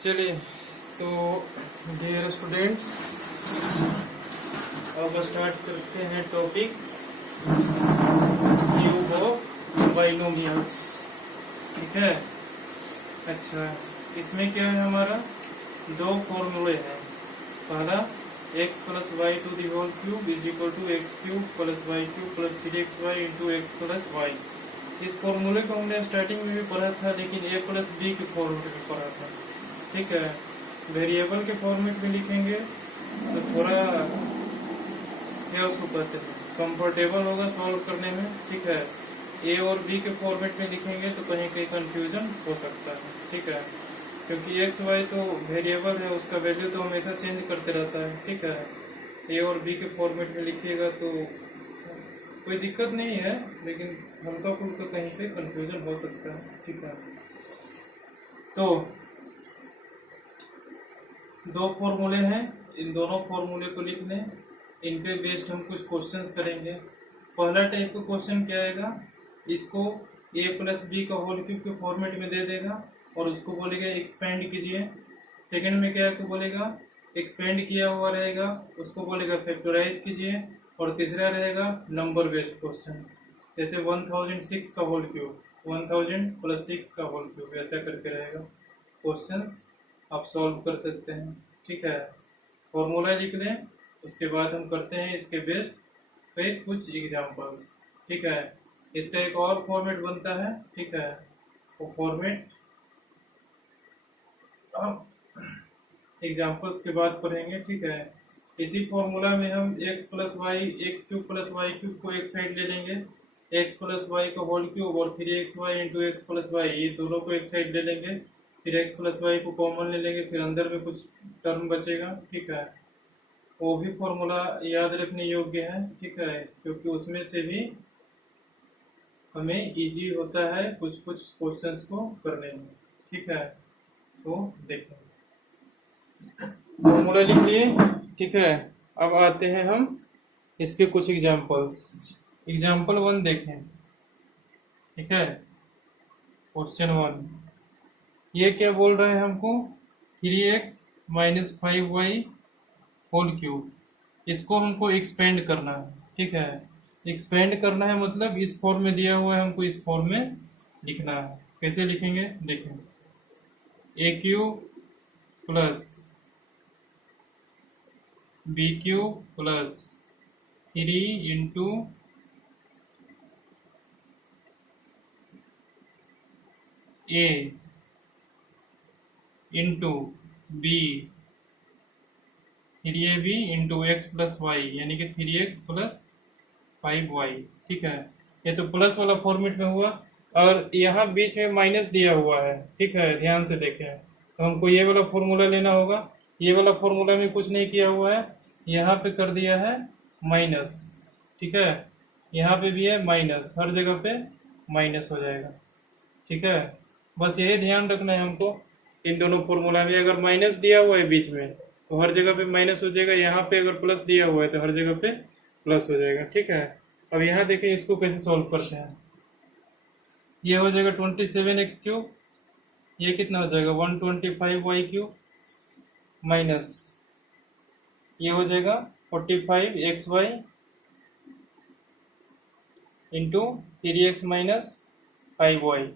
चलिए तो dear students, अब स्टार्ट करते हैं टॉपिक क्यूब ऑफ बाइनोमियल्स। ठीक है। अच्छा, इसमें क्या है, हमारा दो फॉर्मूले हैं। पहला x plus Y to the whole cube is equal to X cube plus Y cube plus 3xy into X plus Y. इस फॉर्मूले को हमने स्टार्टिंग में भी पढ़ा था, लेकिन a प्लस बी के फॉर्मेट में पढ़ा था। ठीक है। वेरिएबल के फॉर्मेट में लिखेंगे तो थोड़ा क्या उसको कहते हैं, कंफर्टेबल होगा सॉल्व करने में। ठीक है। ए और बी के फॉर्मेट में लिखेंगे तो कहीं कहीं कंफ्यूजन हो सकता है। ठीक है, क्योंकि एक्स वाई तो वेरिएबल है, उसका वैल्यू तो हमेशा चेंज करते रहता है। ठीक है। ए और बी के फॉर्मेट में लिखिएगा तो कोई दिक्कत नहीं है, लेकिन हल्का फुल्का कहीं पे कंफ्यूजन हो सकता है। ठीक है। तो दो फॉर्मूले हैं, इन दोनों फॉर्मूले को लिख लें। इन पे बेस्ड हम कुछ क्वेश्चंस करेंगे। पहला टाइप का क्वेश्चन क्या आएगा, इसको a प्लस बी का होल क्यूब के फॉर्मेट में दे देगा और उसको बोलेगा एक्सपेंड कीजिए। सेकंड में क्या है, बोलेगा एक्सपेंड किया हुआ रहेगा, उसको बोलेगा फैक्टराइज कीजिए। और तीसरा रहेगा नंबर बेस्ड क्वेश्चन, जैसे 1006 का होल क्यूब, 1000 प्लस 6 का होल क्यूब, ऐसा करके रहेगा। क्वेश्चंस आप सॉल्व कर सकते हैं। ठीक है। फॉर्मूला लिख लें, उसके बाद हम करते हैं इसके बेस्ड पे कुछ एग्जांपल्स। ठीक है। इसका एक और फॉर्मेट बनता है। ठीक है, वो फॉर्मेट अब एग्जांपल्स के बाद पढ़ेंगे। ठीक है। इसी फॉर्मूला में हम x plus Y, X cube plus Y cube को एक साइड ले लेंगे, x प्लस वाई का होल क्यूब और 3xy into X plus Y, ये दोनों को एक साइड ले लेंगे। फिर x प्लस वाई को कॉमन ले लेंगे, फिर अंदर में कुछ टर्म बचेगा। ठीक है, वो भी फॉर्मूला याद रखने योग्य है। ठीक है, क्योंकि उसमें से भी हमें इजी होता है कुछ कुछ क्वेश्चंस को करने में। ठीक है, तो देखें, फॉर्मूला लिख लिए। ठीक है, अब आते हैं हम इसके कुछ एग्जांपल्स। एग्जांपल 1 देखें। ठीक है, क्वेश्चन 1 ये क्या बोल रहे हैं हमको, 3x minus 5y whole cube, इसको हमको एक्सपेंड करना है। ठीक है, एक्सपेंड करना है मतलब इस फॉर्म में दिया हुआ है, हमको इस फॉर्म में लिखना है। कैसे लिखेंगे देखें, A cube plus B cube plus 3 into A into B 3ab into X plus Y, यानी कि 3x प्लस 5y। ठीक है, ये तो प्लस वाला फॉर्मेट में हुआ, और यहाँ बीच में माइनस दिया हुआ है। ठीक है, ध्यान से देखें, तो हमको ये वाला फॉर्मूला लेना होगा। ये वाला फॉर्मूला में कुछ नहीं किया हुआ है, यहाँ पे कर दिया है माइनस। ठीक है, यहाँ पे भी है माइनस, हर जगह पे माइनस हो जाएगा। ठीक है, बस यही ध्यान रखना है हमको, इन दोनों फॉर्मूला में अगर माइनस दिया हुआ है बीच में तो हर जगह पे माइनस हो जाएगा, यहाँ पे अगर प्लस दिया हुआ है तो हर जगह पे प्लस हो जाएगा। ठीक है, अब यहाँ देखें इसको कैसे सॉल्व करते हैं। ये हो जाएगा 27x क्यूब, ये कितना हो जाएगा 125y क्यूब, माइनस ये हो जाएगा 45xy into 3x minus 5y।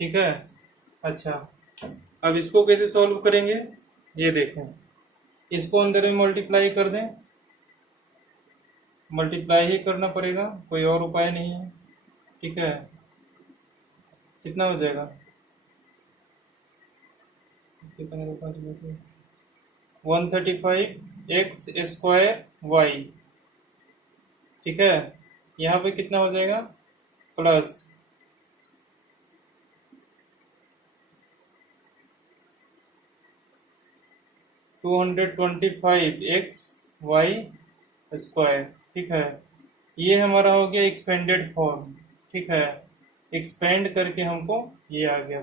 ठीक है। अच्छा, अब इसको कैसे सॉल्व करेंगे ये देखें, इसको अंदर में मल्टीप्लाई कर दें, मल्टीप्लाई ही करना पड़ेगा, कोई और उपाय नहीं है। ठीक है, कितना हो जाएगा, कितना 135x स्क्वायर वाई। ठीक है, यहाँ पे कितना हो जाएगा प्लस 225x वाई स्क्वायर। ठीक है, ये हमारा हो गया एक्सपेंडेड फॉर्म। ठीक है, एक्सपेंड करके हमको ये आ गया।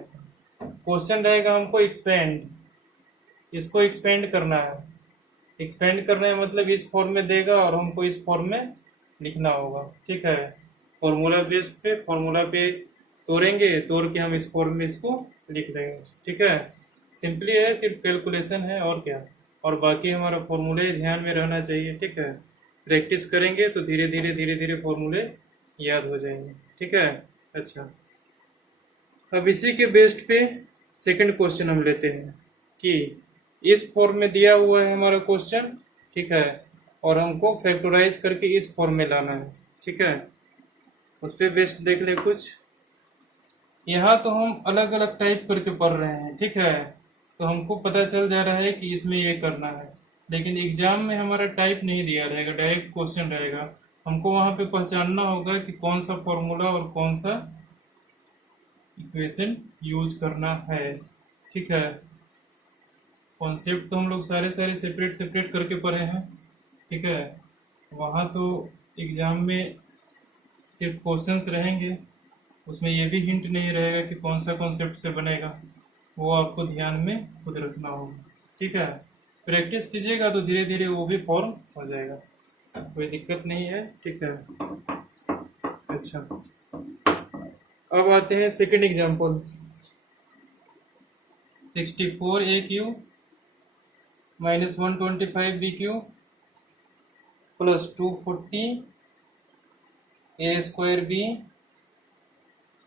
क्वेश्चन रहेगा हमको एक्सपेंड, इसको एक्सपेंड करना है। एक्सपेंड करना है मतलब इस फॉर्म में देगा और हमको इस फॉर्म में लिखना होगा। ठीक है, फॉर्मूला बेस पे, फॉर्मूला पे तोड़ेंगे, तोड़ के हम इस फॉर्म में इसको लिख देंगे। ठीक है, सिंपली है, सिर्फ कैलकुलेशन है और क्या। और बाकी हमारा फॉर्मूले ध्यान में रहना चाहिए, ठीक है। प्रैक्टिस करेंगे तो धीरे धीरे फॉर्मूले याद हो जाएंगे, ठीक है। अच्छा, अब इसी के बेस्ड पे सेकंड क्वेश्चन हम लेते हैं कि इस फॉर्म में दिया हुआ है हमारा क्वेश्चन, ठीक है, और हमको फैक्टराइज करके इस फॉर्म में लाना है, ठीक है। उस पर बेस्ड देख ले कुछ। यहाँ तो हम अलग अलग टाइप करके पढ़ रहे हैं, ठीक है, तो हमको पता चल जा रहा है कि इसमें ये करना है, लेकिन एग्जाम में हमारा टाइप नहीं दिया रहेगा, डायरेक्ट क्वेश्चन रहेगा। हमको वहां पे पहचानना होगा कि कौन सा फॉर्मूला और कौन सा इक्वेशन यूज करना है, ठीक है। कॉन्सेप्ट तो हम लोग सारे सेपरेट सेपरेट करके पढ़े हैं, ठीक है। वहाँ तो एग्जाम में सिर्फ क्वेश्चंस रहेंगे, उसमें ये भी हिंट नहीं रहेगा कि कौन सा कॉन्सेप्ट से बनेगा, वो आपको ध्यान में खुद रखना होगा, ठीक है। प्रैक्टिस कीजिएगा तो धीरे धीरे वो भी फॉर्म हो जाएगा, कोई दिक्कत नहीं है, ठीक है। अच्छा, अब आते हैं second example. 64 A Q minus 125 B Q plus 240 A square B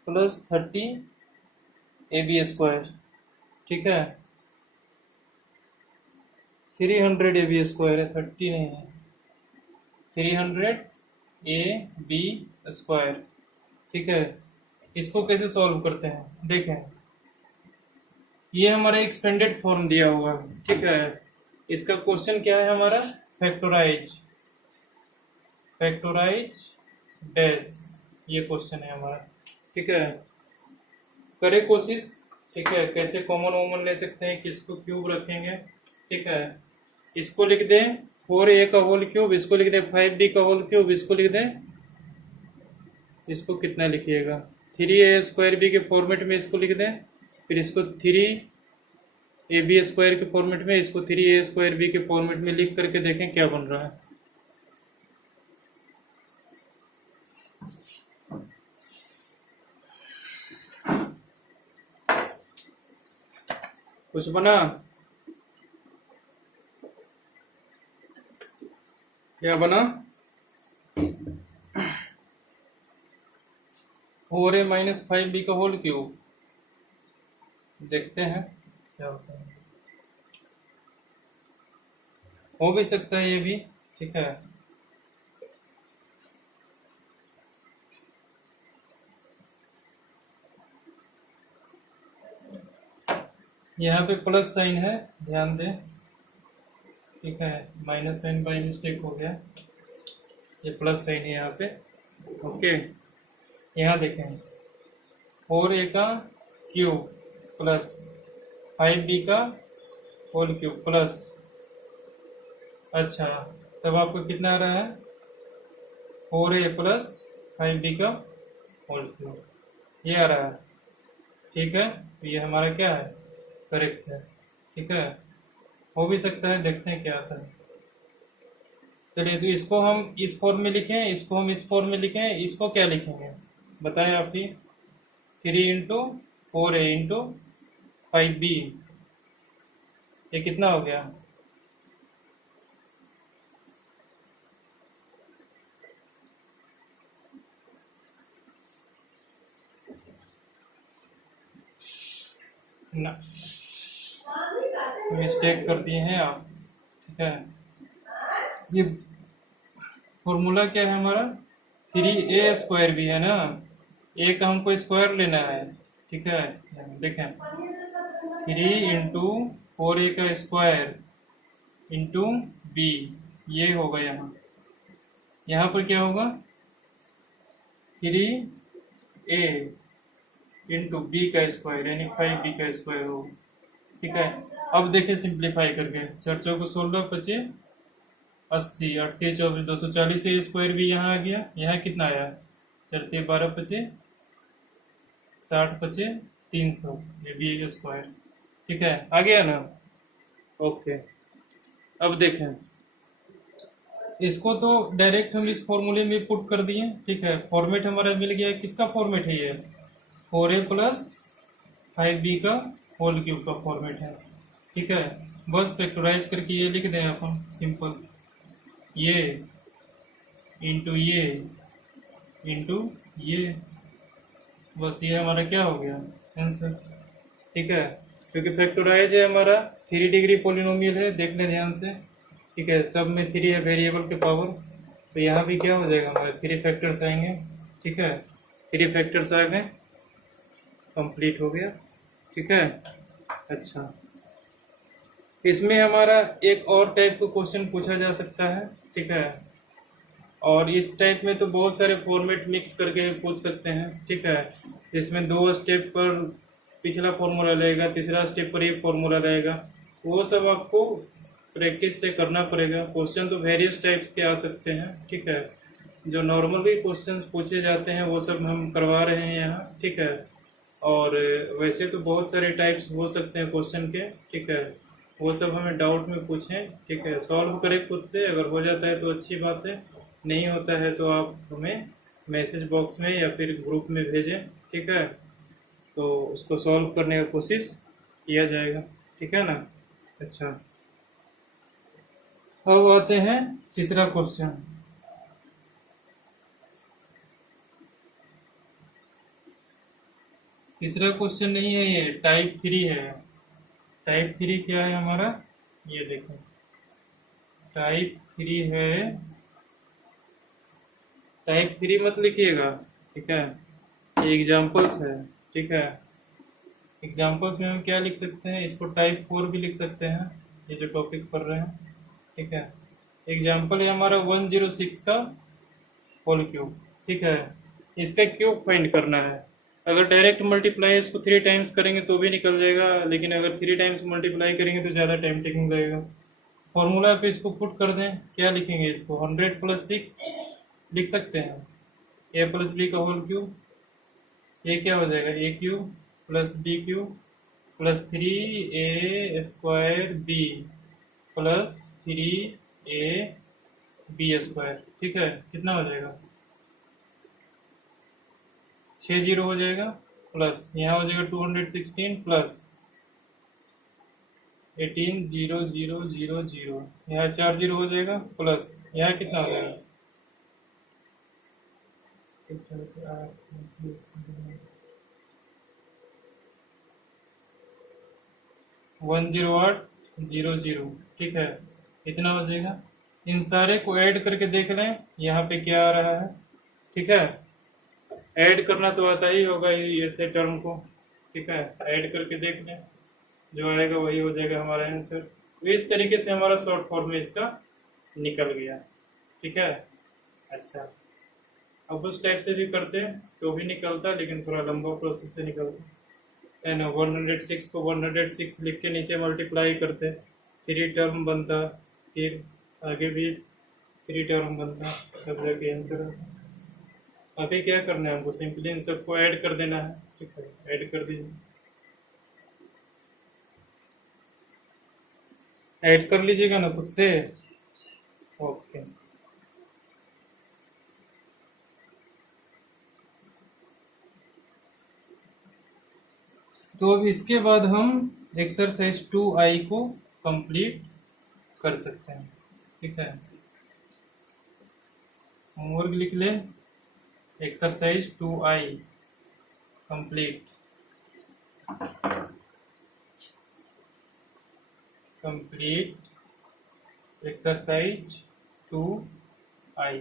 plus 30 A B square, ठीक है। 300 ए बी स्क्वायर है, 30 नहीं है, 300 ए बी स्क्वायर, ठीक है। इसको कैसे सॉल्व करते हैं देखें। ये हमारा एक्सपेंडेड फॉर्म दिया हुआ है, ठीक है। इसका क्वेश्चन क्या है हमारा, फैक्टराइज डैश, ये क्वेश्चन है हमारा, ठीक है। करे कोशिश, ठीक है। कैसे कॉमन ले सकते हैं, किसको क्यूब रखेंगे, ठीक है। इसको लिख दें 4a का होल क्यूब, इसको लिख दें 5b का होल क्यूब, इसको लिख दें, इसको कितना लिखिएगा 3a स्क्वायर बी के फॉर्मेट में इसको लिख दें, फिर इसको 3ab स्क्वायर के फॉर्मेट में, इसको 3a स्क्वायर बी के फॉर्मेट में लिख करके देखें क्या बन रहा है। कुछ बना, क्या बना, 4a माइनस 5b का होल क्यूब। देखते हैं क्या होता है, हो भी सकता है ये भी, ठीक है। यहाँ पे प्लस साइन है, ध्यान दें, ठीक है। माइनस साइन बाई मिस्टेक हो गया, ये प्लस साइन है यहाँ पे, ओके। यहाँ देखें 4a का क्यूब प्लस 5b का होल क्यूब प्लस, अच्छा, तब आपको कितना आ रहा है 4a प्लस 5b का होल क्यूब, ये आ रहा है, ठीक है। तो ये हमारा क्या है, करेक्ट है, ठीक है। हो भी सकता है, देखते हैं क्या आता है। चलिए, तो इसको हम इस फॉर्म में लिखें, इसको हम इस फॉर्म में लिखें, इसको क्या लिखेंगे बताएं आप ही। 3 इंटू 4a इंटू 5b, ये कितना हो गया, ना मिस्टेक कर दिए हैं आप, ठीक है। ये फॉर्मूला क्या है हमारा, 3a स्क्वायर भी है ना, a का हमको स्क्वायर लेना है, ठीक है। देखें 3 इंटू 4a का स्क्वायर इंटू b, ये होगा यहाँ पर क्या होगा 3a इंटू b का स्क्वायर यानी 5b का स्क्वायर होगा, ठीक है। अब देखें सिंप्लीफाई करके, 4 चौको 16 25 80 8 3 24 240 से स्क्वायर भी यहाँ आ गया, यहाँ कितना आया 4 3 12 25 60 25 300, ये भी एक स्क्वायर, ठीक है, आ गया ना, ओके। अब देखें इसको तो डायरेक्ट हम इस फॉर्मूले में पुट कर दिए, ठीक है। फॉर्मेट हमारा मिल गया, किसका फॉर्मेट है ये 4a प्लस 5b का होल क्यूब का फॉर्मेट है। ठीक है, बस फैक्टराइज करके ये लिख दें अपन सिंपल, ये इंटू ये इंटू ये, बस ये हमारा क्या हो गया आंसर। ठीक है, क्योंकि फैक्टराइज है हमारा 3 डिग्री पॉलिनोमियल है, देख लें ध्यान से। ठीक है, सब में 3 है वेरिएबल के पावर, तो यहाँ भी क्या हो जाएगा हमारे 3 फैक्टर्स आएंगे। ठीक है, 3 फैक्टर्स आ गए, कंप्लीट हो गया। ठीक है, अच्छा इसमें हमारा एक और टाइप का क्वेश्चन पूछा जा सकता है। ठीक है, और इस टाइप में तो बहुत सारे फॉर्मेट मिक्स करके पूछ सकते हैं। ठीक है, इसमें 2 स्टेप पर पिछला फॉर्मूला रहेगा, तीसरा स्टेप पर एक फॉर्मूला रहेगा, वो सब आपको प्रैक्टिस से करना पड़ेगा। क्वेश्चन तो वेरियस टाइप्स के आ सकते हैं। ठीक है, जो नॉर्मली क्वेश्चंस पूछे जाते हैं वो सब हम करवा रहे हैं यहाँ। ठीक है, और वैसे तो बहुत सारे टाइप्स हो सकते हैं क्वेश्चन के। ठीक है, वो सब हमें डाउट में पूछें। ठीक है, सॉल्व करें खुद से, अगर हो जाता है तो अच्छी बात है, नहीं होता है तो आप हमें मैसेज बॉक्स में या फिर ग्रुप में भेजें। ठीक है, तो उसको सॉल्व करने का कोशिश किया जाएगा। ठीक है ना। अच्छा, अब आते हैं तीसरा क्वेश्चन। तीसरा क्वेश्चन नहीं है, ये टाइप 3 है। टाइप 3 क्या है हमारा, ये देखो टाइप 3 है। टाइप 3 मत लिखिएगा। ठीक है, ये एग्जाम्पल्स है। ठीक है, एग्जाम्पल्स में हम क्या लिख सकते हैं, इसको टाइप 4 भी लिख सकते हैं, ये जो टॉपिक पढ़ रहे हैं। ठीक है, एग्जाम्पल है हमारा 106 का होल क्यूब। ठीक है, इसका क्यूब फाइंड करना है। अगर डायरेक्ट मल्टीप्लाई इसको 3 टाइम्स करेंगे तो भी निकल जाएगा, लेकिन अगर 3 टाइम्स मल्टीप्लाई करेंगे तो ज़्यादा टाइम टेकिंग रहेगा। फॉर्मूला पे इसको पुट कर दें, क्या लिखेंगे इसको, 100 + 6 लिख सकते हैं, a + b का होल क्यूब। ये क्या हो जाएगा, a cube + b cube + 3a² b + 3ab²। ठीक है, कितना हो जाएगा, 6 जीरो हो जाएगा, प्लस यहाँ हो जाएगा 216 प्लस 18 0 0 0 0, यहाँ 4 जीरो हो जाएगा, प्लस यहाँ कितना हो जाएगा, 108 0 0। ठीक है, इतना हो जाएगा। इन सारे को ऐड करके देख लें यहाँ पे क्या आ रहा है। ठीक है, ऐड करना तो आता ही होगा ऐसे टर्म को। ठीक है, ऐड करके देख लें, जो आएगा वही हो जाएगा हमारा आंसर। तो इस तरीके से हमारा शॉर्ट फॉर्म में इसका निकल गया। ठीक है, अच्छा अब उस टाइप से भी करते तो भी निकलता, लेकिन थोड़ा लंबा प्रोसेस से निकलता है ना। 106 को 106 लिख के नीचे मल्टीप्लाई करते, 3 टर्म बनता, फिर आगे भी 3 टर्म बनता, तब जाके आंसर आता। अभी क्या करना है हमको, सिंपली इन सबको ऐड कर देना है। ठीक है, ऐड कर दीजिए, ऐड कर लीजिएगा ना खुद से। ओके, तो अब इसके बाद हम एक्सरसाइज 2i को कंप्लीट कर सकते हैं। ठीक है, होमवर्क लिख लें, exercise 2i complete. Complete exercise 2i।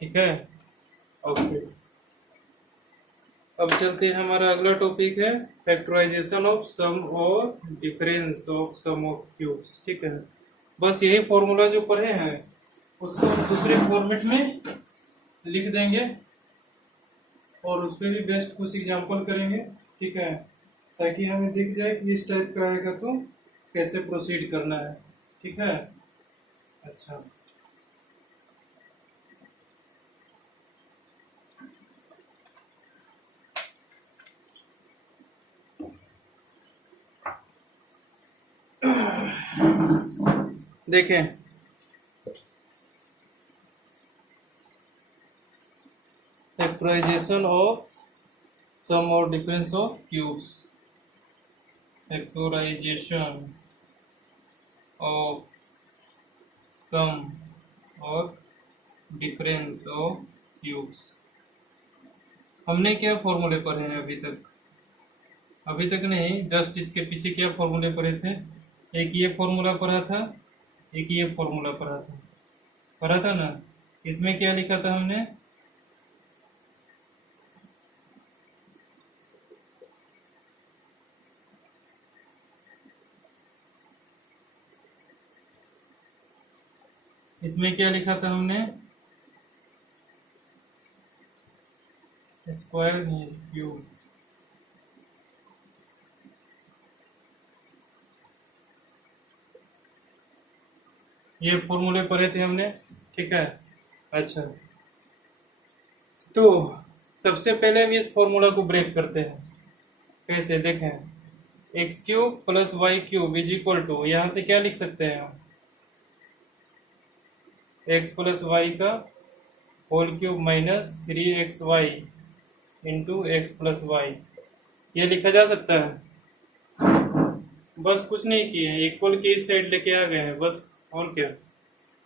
ठीक है, ओके। अब चलते हैं, हमारा अगला टॉपिक है फैक्टराइजेशन ऑफ सम और difference of sum of cubes. ठीक है, बस यही फॉर्मूला जो पढ़े हैं उसको दूसरे फॉर्मेट में लिख देंगे और उसमें भी बेस्ट कुछ एग्जांपल करेंगे। ठीक है, ताकि हमें दिख जाए कि इस टाइप का आएगा तो कैसे प्रोसीड करना है। ठीक है, अच्छा देखें, फैक्टराइजेशन ऑफ सम और difference of cubes. Factorisation of sum और डिफरेंस ऑफ क्यूब्स। हमने क्या फॉर्मूले पढ़े हैं अभी तक? अभी तक नहीं, जस्ट इसके पीछे क्या फॉर्मूले पढ़े थे? एक ये फॉर्मूला पढ़ा था, एक ये फॉर्मूला पढ़ा था ना। इसमें क्या लिखा था हमने? इसमें क्या लिखा था हमने? स्क्वायर नहीं, क्यूब। ये फॉर्मूले पढ़े थे हमने, ठीक है। अच्छा, तो सबसे पहले हम इस फॉर्मूला को ब्रेक करते हैं। कैसे देखें? X cube plus Y cube is equal to, यहां से क्या लिख सकते हैं हम? एक्स प्लस वाई का whole cube minus 3xy into X plus Y, ये लिखा जा सकता है। बस कुछ नहीं किए, इक्वल के इस साइड लेके आ गए हैं बस, और क्या।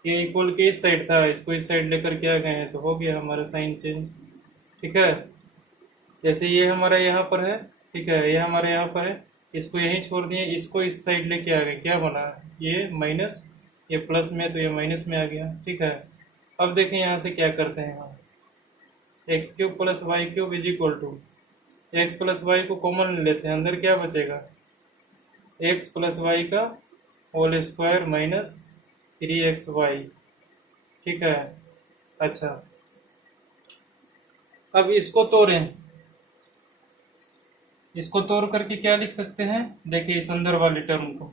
ये इक्वल के इस साइड था, इसको इस साइड लेकर के आ गए हैं, तो हो गया हमारा साइन चेंज, ठीक है। जैसे ये हमारा यहाँ पर है, ठीक है, ये हमारे यहाँ पर है, इसको यहीं छोड़ दिए, इसको इस साइड लेके आ गए, क्या बना? ये माइनस, ये प्लस में, तो ये माइनस में आ गया, ठीक है। अब देखें यहाँ से क्या करते हैं हम। X cube plus Y cube is equal to, x plus Y को कॉमन लेते हैं, अंदर क्या बचेगा? एक्स प्लस वाई का होल स्क्वायर माइनस 3xy, ठीक है। अच्छा, अब इसको तोड़ें, इसको तोड़ करके क्या लिख सकते हैं? देखिए इस अंदर वाले टर्म को,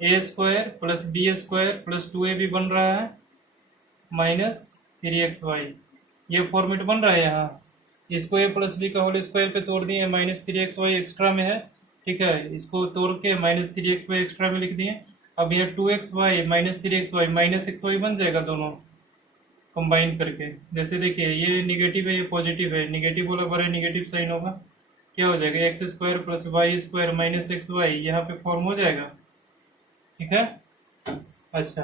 A square plus B square plus 2ab बन रहा है माइनस 3xy, ये फॉर्मेट बन रहा है यहाँ। इसको ए प्लस बी का होल स्क्वायर पे तोड़ दिए, माइनस 3xy एक्स्ट्रा में है, ठीक है। इसको तोड़ के माइनस 3xy एक्स्ट्रा में लिख दिए। अब ये 2xy minus 3xy minus xy बन जाएगा, दोनों कंबाइन करके। जैसे देखिए ये निगेटिव है, ये पॉजिटिव है, निगेटिव वाला बड़ा निगेटिव साइन होगा, क्या हो जाएगा? X square plus Y square minus x Y, यहाँ पे फॉर्म हो जाएगा, ठीक है। अच्छा,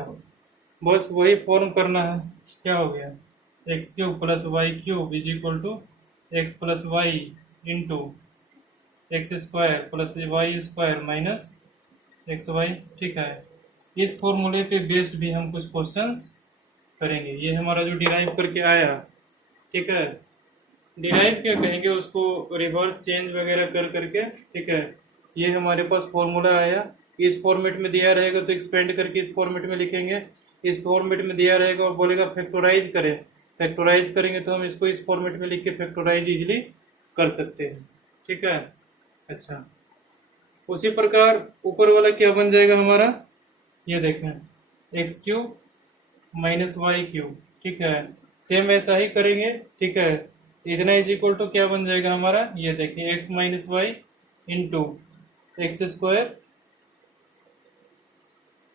बस वही फॉर्म करना है। क्या हो गया? X cube plus Y cube is equal to x plus Y into x square plus Y square minus x Y, ठीक है। इस फॉर्मूले पे बेस्ड भी हम कुछ क्वेश्चंस करेंगे। ये हमारा जो डिराइव करके आया, ठीक है, डिराइव क्या कहेंगे उसको, रिवर्स चेंज वगैरह कर करके, ठीक है। ये हमारे पास फॉर्मूला आया, इस फॉर्मेट में दिया रहेगा तो एक्सपेंड करके इस फॉर्मेट में लिखेंगे, इस फॉर्मेट में दिया रहेगा और बोलेगा फैक्टराइज करें, फैक्टराइज करेंगे तो हम इसको इस फॉर्मेट में लिख के फैक्टराइज इजिली कर सकते हैं, ठीक है। अच्छा, उसी प्रकार ऊपर वाला क्या बन जाएगा हमारा? ये देखें, x cube minus Y cube, ठीक है। सेम ऐसा ही करेंगे, ठीक है। इतना इज इक्वल टू क्या बन जाएगा हमारा? ये देखिए X minus Y into x square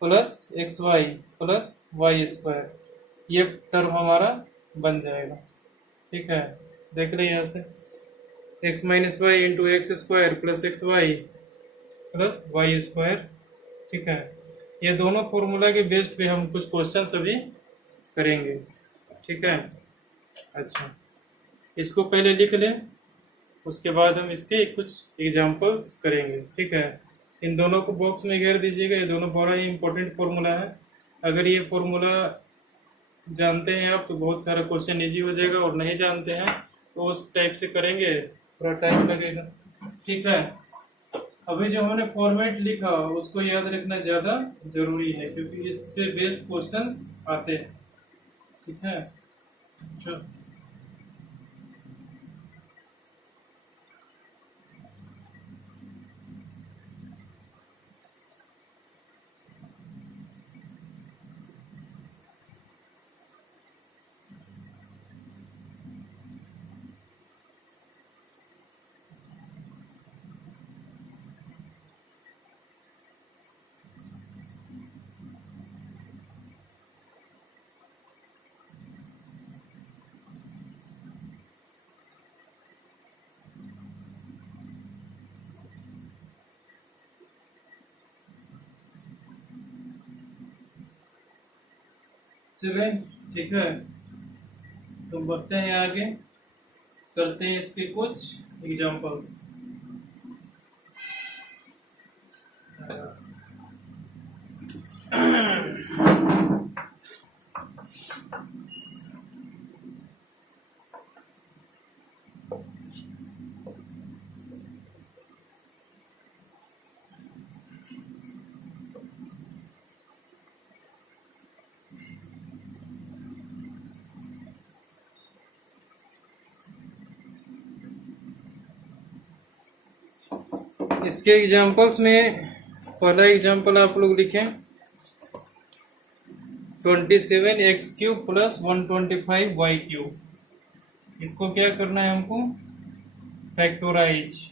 plus X Y plus Y square, ये टर्म हमारा बन जाएगा, ठीक है। देख रहे यहाँ से, X minus Y into x square plus X Y plus Y square, ठीक है। ये दोनों फॉर्मूला के बेस्ड पे हम कुछ क्वेश्चन अभी करेंगे, ठीक है। अच्छा, इसको पहले लिख लें, उसके बाद हम इसके कुछ एग्जांपल्स करेंगे, ठीक है। इन दोनों को बॉक्स में घेर दीजिएगा, ये दोनों बड़ा ही इंपॉर्टेंट फॉर्मूला है। अगर ये फॉर्मूला जानते हैं आप तो बहुत सारा क्वेश्चन इजी हो जाएगा, और नहीं जानते हैं तो उस टाइप से करेंगे, थोड़ा टाइम लगेगा, ठीक है। अभी जो हमने फॉर्मेट लिखा उसको याद रखना ज्यादा जरूरी है, क्योंकि इस पे बेस्ड क्वेश्चंस आते हैं, ठीक है। चलो, चले, ठीक है। तो बढ़ते हैं आगे, करते हैं इसके कुछ एग्जाम्पल्स। इसके एग्जाम्पल्स में पहला एग्जाम्पल आप लोग लिखें 27x³ प्लस 125y³। इसको क्या करना है हमको, फैक्टोराइज।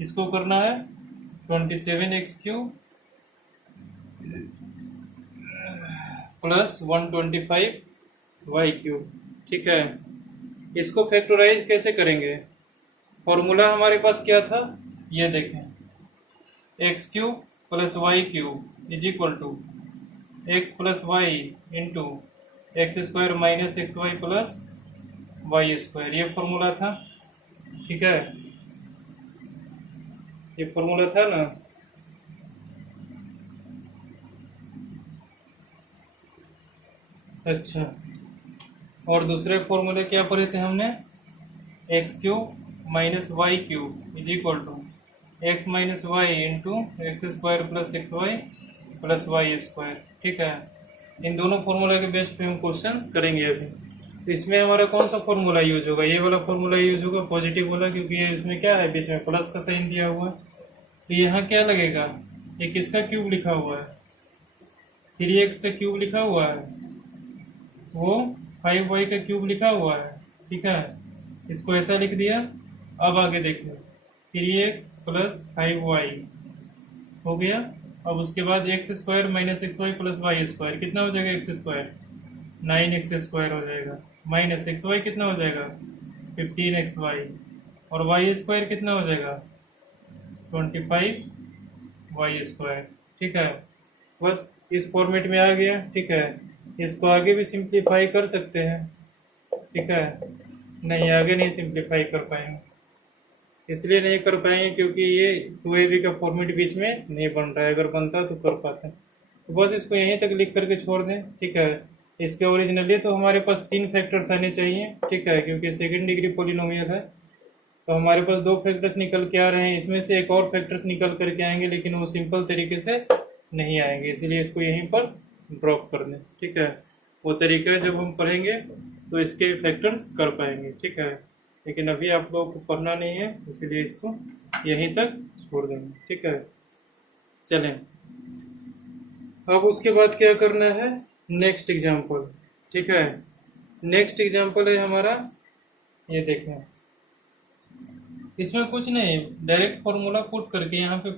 इसको करना है 27x³ प्लस 125y³, ठीक है। इसको फैक्टोराइज कैसे करेंगे, फॉर्मूला हमारे पास क्या था, ये देखें, x³ plus y³ is equal to x plus Y into x² minus xy plus y²। ये फॉर्मूला था, ठीक है, ये फॉर्मूला था ना। अच्छा, और दूसरे फॉर्मूले क्या पढ़े थे हमने, x³ minus y³ is equal to x minus Y into x² plus xy plus y², ठीक है। इन दोनों फॉर्मूला के बेस पे हम क्वेश्चंस करेंगे अभी। तो इसमें हमारा कौन सा फॉर्मूला यूज होगा, ये वाला फॉर्मूला यूज होगा, पॉजिटिव वाला, क्योंकि ये इसमें क्या है, बीच में प्लस का साइन दिया हुआ है। तो यहाँ क्या लगेगा, ये किसका क्यूब लिखा हुआ है, 3x का क्यूब लिखा हुआ है, वो 5y का क्यूब लिखा हुआ है, ठीक है। इसको ऐसा लिख दिया। अब आगे देखो, 3x प्लस 5y हो गया। अब उसके बाद x² minus xy plus y² कितना हो जाएगा, x², 9x² हो जाएगा, माइनस xy कितना हो जाएगा, 15xy, और y² कितना हो जाएगा, 25y², ठीक है। बस इस फॉर्मेट में आ गया, ठीक है। इसको आगे भी सिंप्लीफाई कर सकते हैं, ठीक है। नहीं, आगे नहीं सिंप्लीफाई कर पाएंगे, इसलिए नहीं कर पाएंगे क्योंकि ये 2ab का फॉर्मेट बीच में नहीं बन रहा है, अगर बनता तो कर पाते हैं। तो बस इसको यहीं तक लिख करके छोड़ दें, ठीक है। इसके ओरिजिनली तो हमारे पास 3 फैक्टर्स आने चाहिए, ठीक है, क्योंकि सेकंड डिग्री पॉलिनोमियल है। तो हमारे पास 2 फैक्टर्स निकल के आ रहे हैं, इसमें से एक और फैक्टर्स निकल करके आएंगे, लेकिन वो सिंपल तरीके से नहीं आएंगे, इसलिए इसको यहीं पर ड्रॉप कर दें, ठीक है। वो तरीका जब हम पढ़ेंगे तो इसके फैक्टर्स कर पाएंगे, ठीक है। लेकिन अभी आप लोगों को पढ़ना नहीं है, इसलिए इसको यहीं तक छोड़ देंगे, ठीक है। चलें, अब उसके बाद क्या करना है, नेक्स्ट एग्जाम्पल, ठीक है। नेक्स्ट एग्जाम्पल है हमारा, ये देखें, इसमें कुछ नहीं, डायरेक्ट फॉर्मूला पुट करके यहाँ पे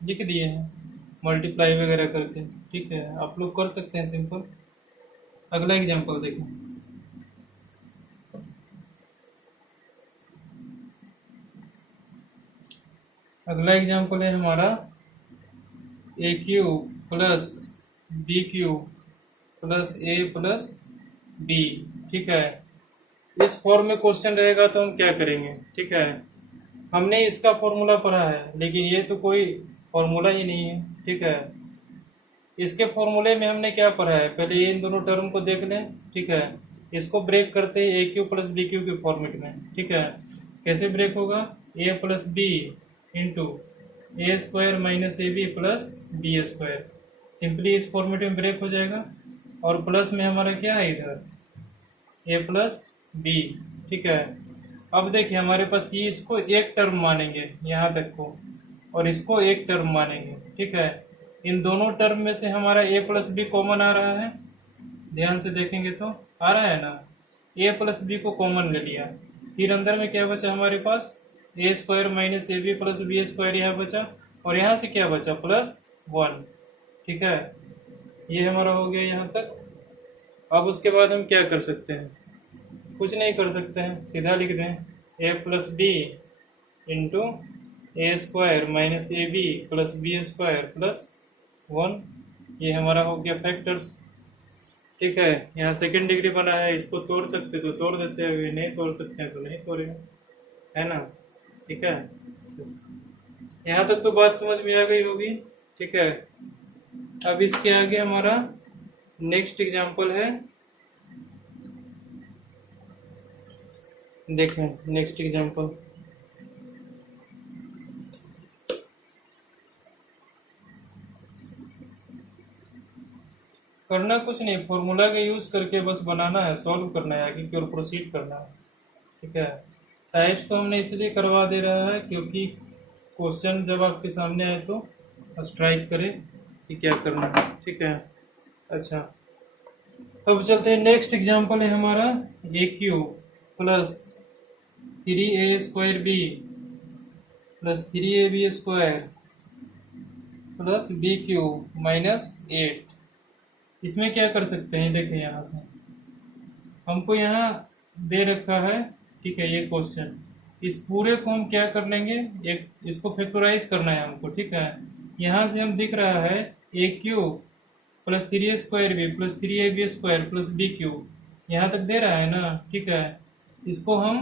लिख दिए हैं, मल्टीप्लाई वगैरह करके, ठीक है। आप लोग कर सकते हैं सिंपल। अगला एग्जाम्पल देखें, अगला एग्जाम्पल है हमारा a³ plus b³ plus a plus b, ठीक है। इस फॉर्म में क्वेश्चन रहेगा तो हम क्या करेंगे, ठीक है। हमने इसका फॉर्मूला पढ़ा है, लेकिन ये तो कोई फॉर्मूला ही नहीं है, ठीक है। इसके फॉर्मूले में हमने क्या पढ़ा है, पहले ये इन दोनों टर्म को देख लें, ठीक है। इसको ब्रेक करते हैं a³ प्लस b³ के फॉर्मेट में, ठीक है। कैसे ब्रेक होगा, a plus b into a² minus ab plus b², simply इस फॉर्मेट में ब्रेक हो जाएगा। और प्लस में हमारा क्या है इधर, a प्लस b, ठीक है। अब देखिए हमारे पास ये, इसको एक टर्म मानेंगे यहाँ तक को, और इसको एक टर्म मानेंगे, ठीक है। इन दोनों टर्म में से हमारा a प्लस बी कॉमन आ रहा है, ध्यान से देखेंगे तो आ रहा है ना, a प्लस बी को कॉमन ले लिया, फिर अंदर में क्या बचा हमारे पास, a² minus ab plus b² यहाँ बचा, और यहाँ से क्या बचा, +1, ठीक है। ये हमारा हो गया यहाँ तक। अब उसके बाद हम क्या कर सकते हैं, कुछ नहीं कर सकते हैं, सीधा लिख दें a plus B into a² minus ab plus b² plus 1, ये हमारा हो गया फैक्टर्स। ठीक है, यहाँ सेकंड डिग्री बना है, इसको तोड़ सकते तो तोड़ देते हैं, अभी नहीं तोड़ सकते हैं तो नहीं तोड़ेंगे, है ना। ठीक है, यहाँ तक तो बात समझ में आ गई होगी। ठीक है, अब इसके आगे हमारा नेक्स्ट एग्जाम्पल है, देखें नेक्स्ट एग्जाम्पल। करना कुछ नहीं, फॉर्मूला का यूज करके बस बनाना है, सॉल्व करना है, आगे की ओर प्रोसीड करना है। ठीक है, टाइप्स तो हमने इसलिए करवा दे रहा है क्योंकि क्वेश्चन जब आपके सामने आए तो स्ट्राइक करे कि क्या करना है। ठीक है, अच्छा अब चलते हैं, नेक्स्ट एग्जाम्पल है हमारा A cube plus 3a² b plus 3ab² plus bq -8। इसमें क्या कर सकते हैं, देखें यहाँ से हमको यहाँ दे रखा है। ठीक है, ये क्वेश्चन, इस पूरे को हम क्या कर लेंगे, एक इसको फैक्टराइज करना है हमको। ठीक है, यहाँ से हम दिख रहा है ए cube plus 3a² b plus 3ab² plus bq, यहाँ तक दे रहा है ना। ठीक है, इसको हम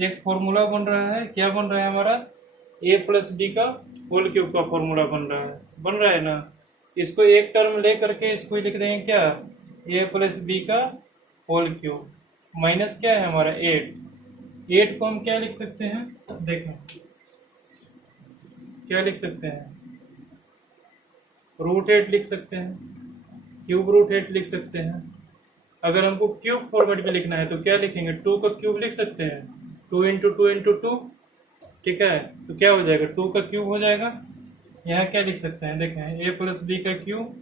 एक फॉर्मूला बन रहा है, क्या बन रहा है हमारा, a प्लस बी का होल क्यूब का फॉर्मूला बन रहा है ना। इसको एक टर्म ले करके इसको लिख देंगे क्या, a प्लस बी का होल क्यूब माइनस क्या है हमारा 8 को हम क्या लिख सकते हैं, देखें क्या लिख सकते हैं, √8 लिख सकते हैं, क्यूब √8 लिख सकते हैं। अगर हमको क्यूब फॉर्मेट में लिखना है तो क्या लिखेंगे, 2 का क्यूब लिख सकते हैं, 2 इंटू 2 इंटू 2। ठीक है, तो क्या हो जाएगा, 2 का क्यूब हो जाएगा। यहाँ क्या लिख सकते हैं, देखें a प्लस बी का क्यूब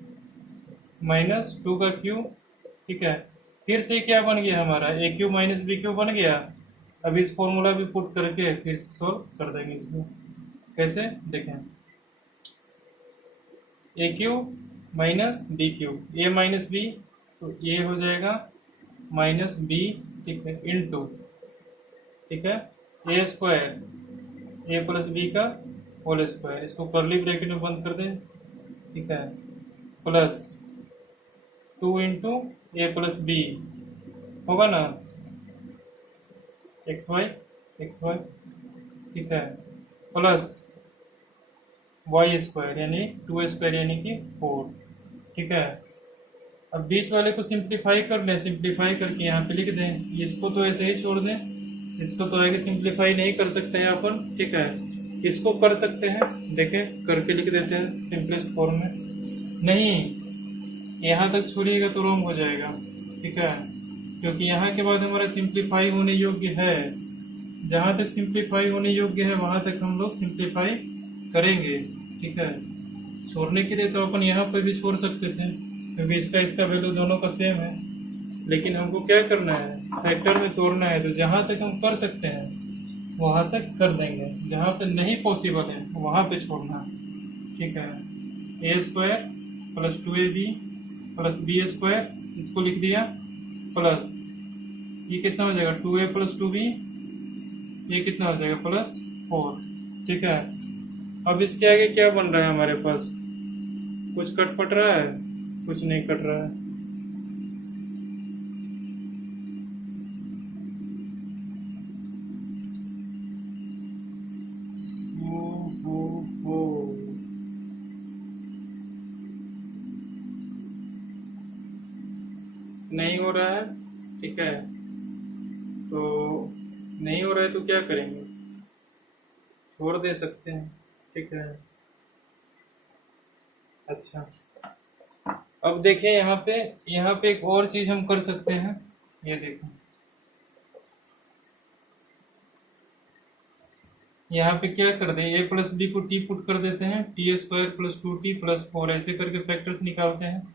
माइनस 2 का क्यूब। ठीक है, फिर से क्या बन गया हमारा, a cube minus B cube बन गया। अब इस फॉर्मूला भी पुट करके फिर सोल्व कर देंगे इसको, कैसे देखें, a cube minus B cube, a minus b तो a हो जाएगा माइनस बी। ठीक है, इंटू, ठीक है, a² a प्लस बी का होल स्क्वायर, इसको कर्ली ब्रैकेट में बंद कर दें। ठीक है, प्लस 2 इंटू ए प्लस बी होगा ना, xy। ठीक है, प्लस y² यानी 2² यानी कि 4। ठीक है, अब बीच वाले को सिंप्लीफाई कर लें, सिंप्लीफाई करके यहाँ पे लिख दें, इसको तो ऐसे ही छोड़ दें, इसको तो आगे सिंप्लीफाई नहीं कर सकते हैं अपन। ठीक है, इसको कर सकते हैं, देखें करके लिख देते हैं सिंपलेस्ट फॉर्म में, नहीं यहाँ तक छोड़िएगा तो रॉन्ग हो जाएगा। ठीक है, क्योंकि यहाँ के बाद हमारा सिंप्लीफाई होने योग्य है, जहाँ तक सिंप्लीफाई होने योग्य है वहां तक हम लोग सिंप्लीफाई करेंगे। ठीक है, छोड़ने के लिए तो अपन यहाँ पर भी छोड़ सकते थे क्योंकि इसका वैल्यू दोनों का सेम है, लेकिन हमको क्या करना है, फैक्टर में तोड़ना है, तो जहाँ तक हम कर सकते हैं वहां तक कर देंगे, जहाँ पे नहीं पॉसिबल है वहां पे छोड़ना। ठीक है, a² plus 2ab plus b², इसको लिख दिया, प्लस ये कितना हो जाएगा 2a प्लस 2b, ये कितना हो जाएगा प्लस 4। ठीक है, अब इसके आगे क्या बन रहा है हमारे पास, कुछ कट रहा है, कुछ नहीं कट रहा है। नहीं हो रहा है। ठीक है, तो नहीं हो रहा है तो क्या करेंगे, छोड़ दे सकते हैं। ठीक है, अच्छा अब देखें यहाँ पे एक और चीज हम कर सकते हैं, ये देखें यहाँ पे क्या कर दें, a प्लस बी को t पुट कर देते हैं, t² प्लस 2t प्लस 4 ऐसे करके फैक्टर्स निकालते हैं।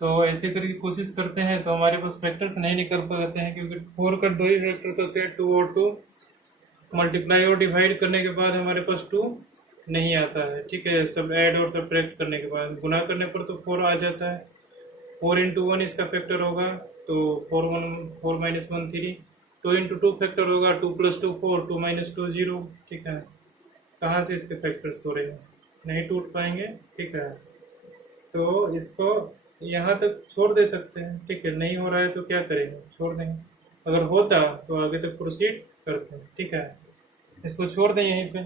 तो ऐसे करके कोशिश करते हैं तो हमारे पास फैक्टर्स नहीं निकल पाते हैं क्योंकि 4 का 2 ही फैक्टर्स होते हैं, 2 और 2 मल्टीप्लाई और डिवाइड करने के बाद हमारे पास 2 नहीं आता है। ठीक है, सब ऐड और सब्ट्रैक्ट करने के बाद गुना करने पर तो 4 आ जाता है, 4 इंटू 1 इसका फैक्टर होगा तो 4 माइनस 1 3, 2 इंटू 2 फैक्टर होगा 2 प्लस 2 4, 2 माइनस 2 0। ठीक है, कहाँ से इसके फैक्टर्स तोड़ेंगे, नहीं टूट पाएंगे। ठीक है, तो इसको यहाँ तक छोड़ दे सकते हैं, ठीक है। नहीं हो रहा है तो क्या करेंगे, छोड़ देंगे। अगर होता तो आगे तक प्रोसीड करते हैं, ठीक है। इसको छोड़ दें यहीं पे,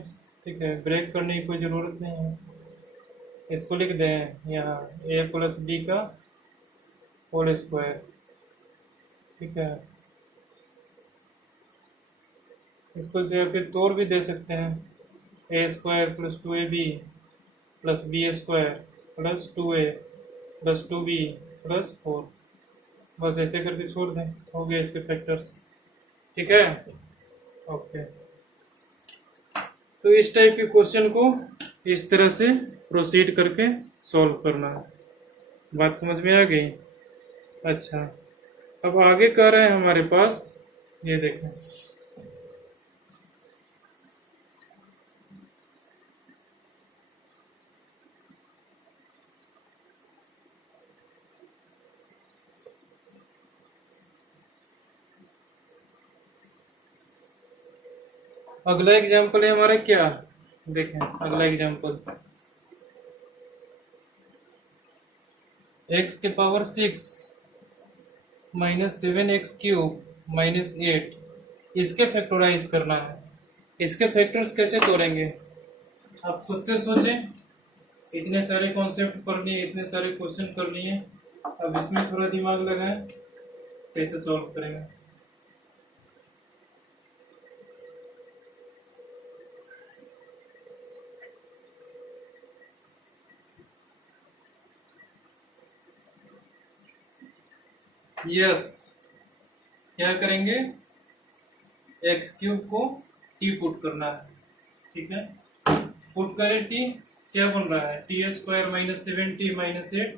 ठीक है, ब्रेक करने की कोई ज़रूरत नहीं है। इसको लिख दें यहाँ a प्लस बी का होल स्क्वायर, ठीक है। इसको जो है फिर तोड़ भी दे सकते हैं, A square plus 2ab plus B square plus 2a plus 2b plus 4। बस ऐसे करके छोड़ दें, हो गए इसके फैक्टर्स, ठीक है। ओके, तो इस टाइप के क्वेश्चन को इस तरह से प्रोसीड करके सॉल्व करना है। बात समझ में आ गई? अच्छा, अब आगे कह रहे हैं हमारे पास, ये देखें, अगला एग्जाम्पल है हमारा क्या, देखें अगला एग्जाम्पल, x के पावर 6 माइनस 7x³ माइनस 8, इसके फैक्टराइज करना है। इसके फैक्टर्स कैसे तोड़ेंगे आप खुद से सोचें। इतने सारे कॉन्सेप्ट पढ़ लिए, इतने सारे क्वेश्चन कर लिए, अब इसमें थोड़ा दिमाग लगाएं, कैसे सॉल्व करेंगे। यस, क्या करेंगे, x³ को t पुट करना है, ठीक है। पुट करें t, क्या बन रहा है, t² माइनस 7t माइनस 8,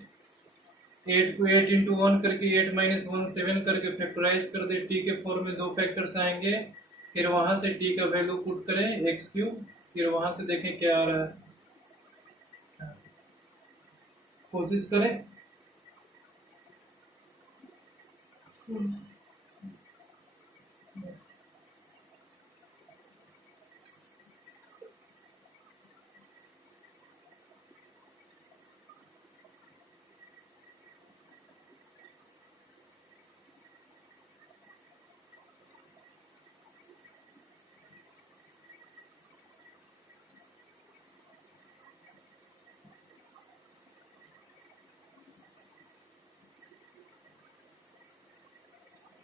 8 को 8 इंटू 1 करके 8 माइनस 1 7 करके फैक्टराइज कर दे, t के फॉर्म में 2 फैक्टर्स आएंगे, फिर वहां से t का वैल्यू पुट करें x³, फिर वहां से देखें क्या आ रहा है, कोशिश करें।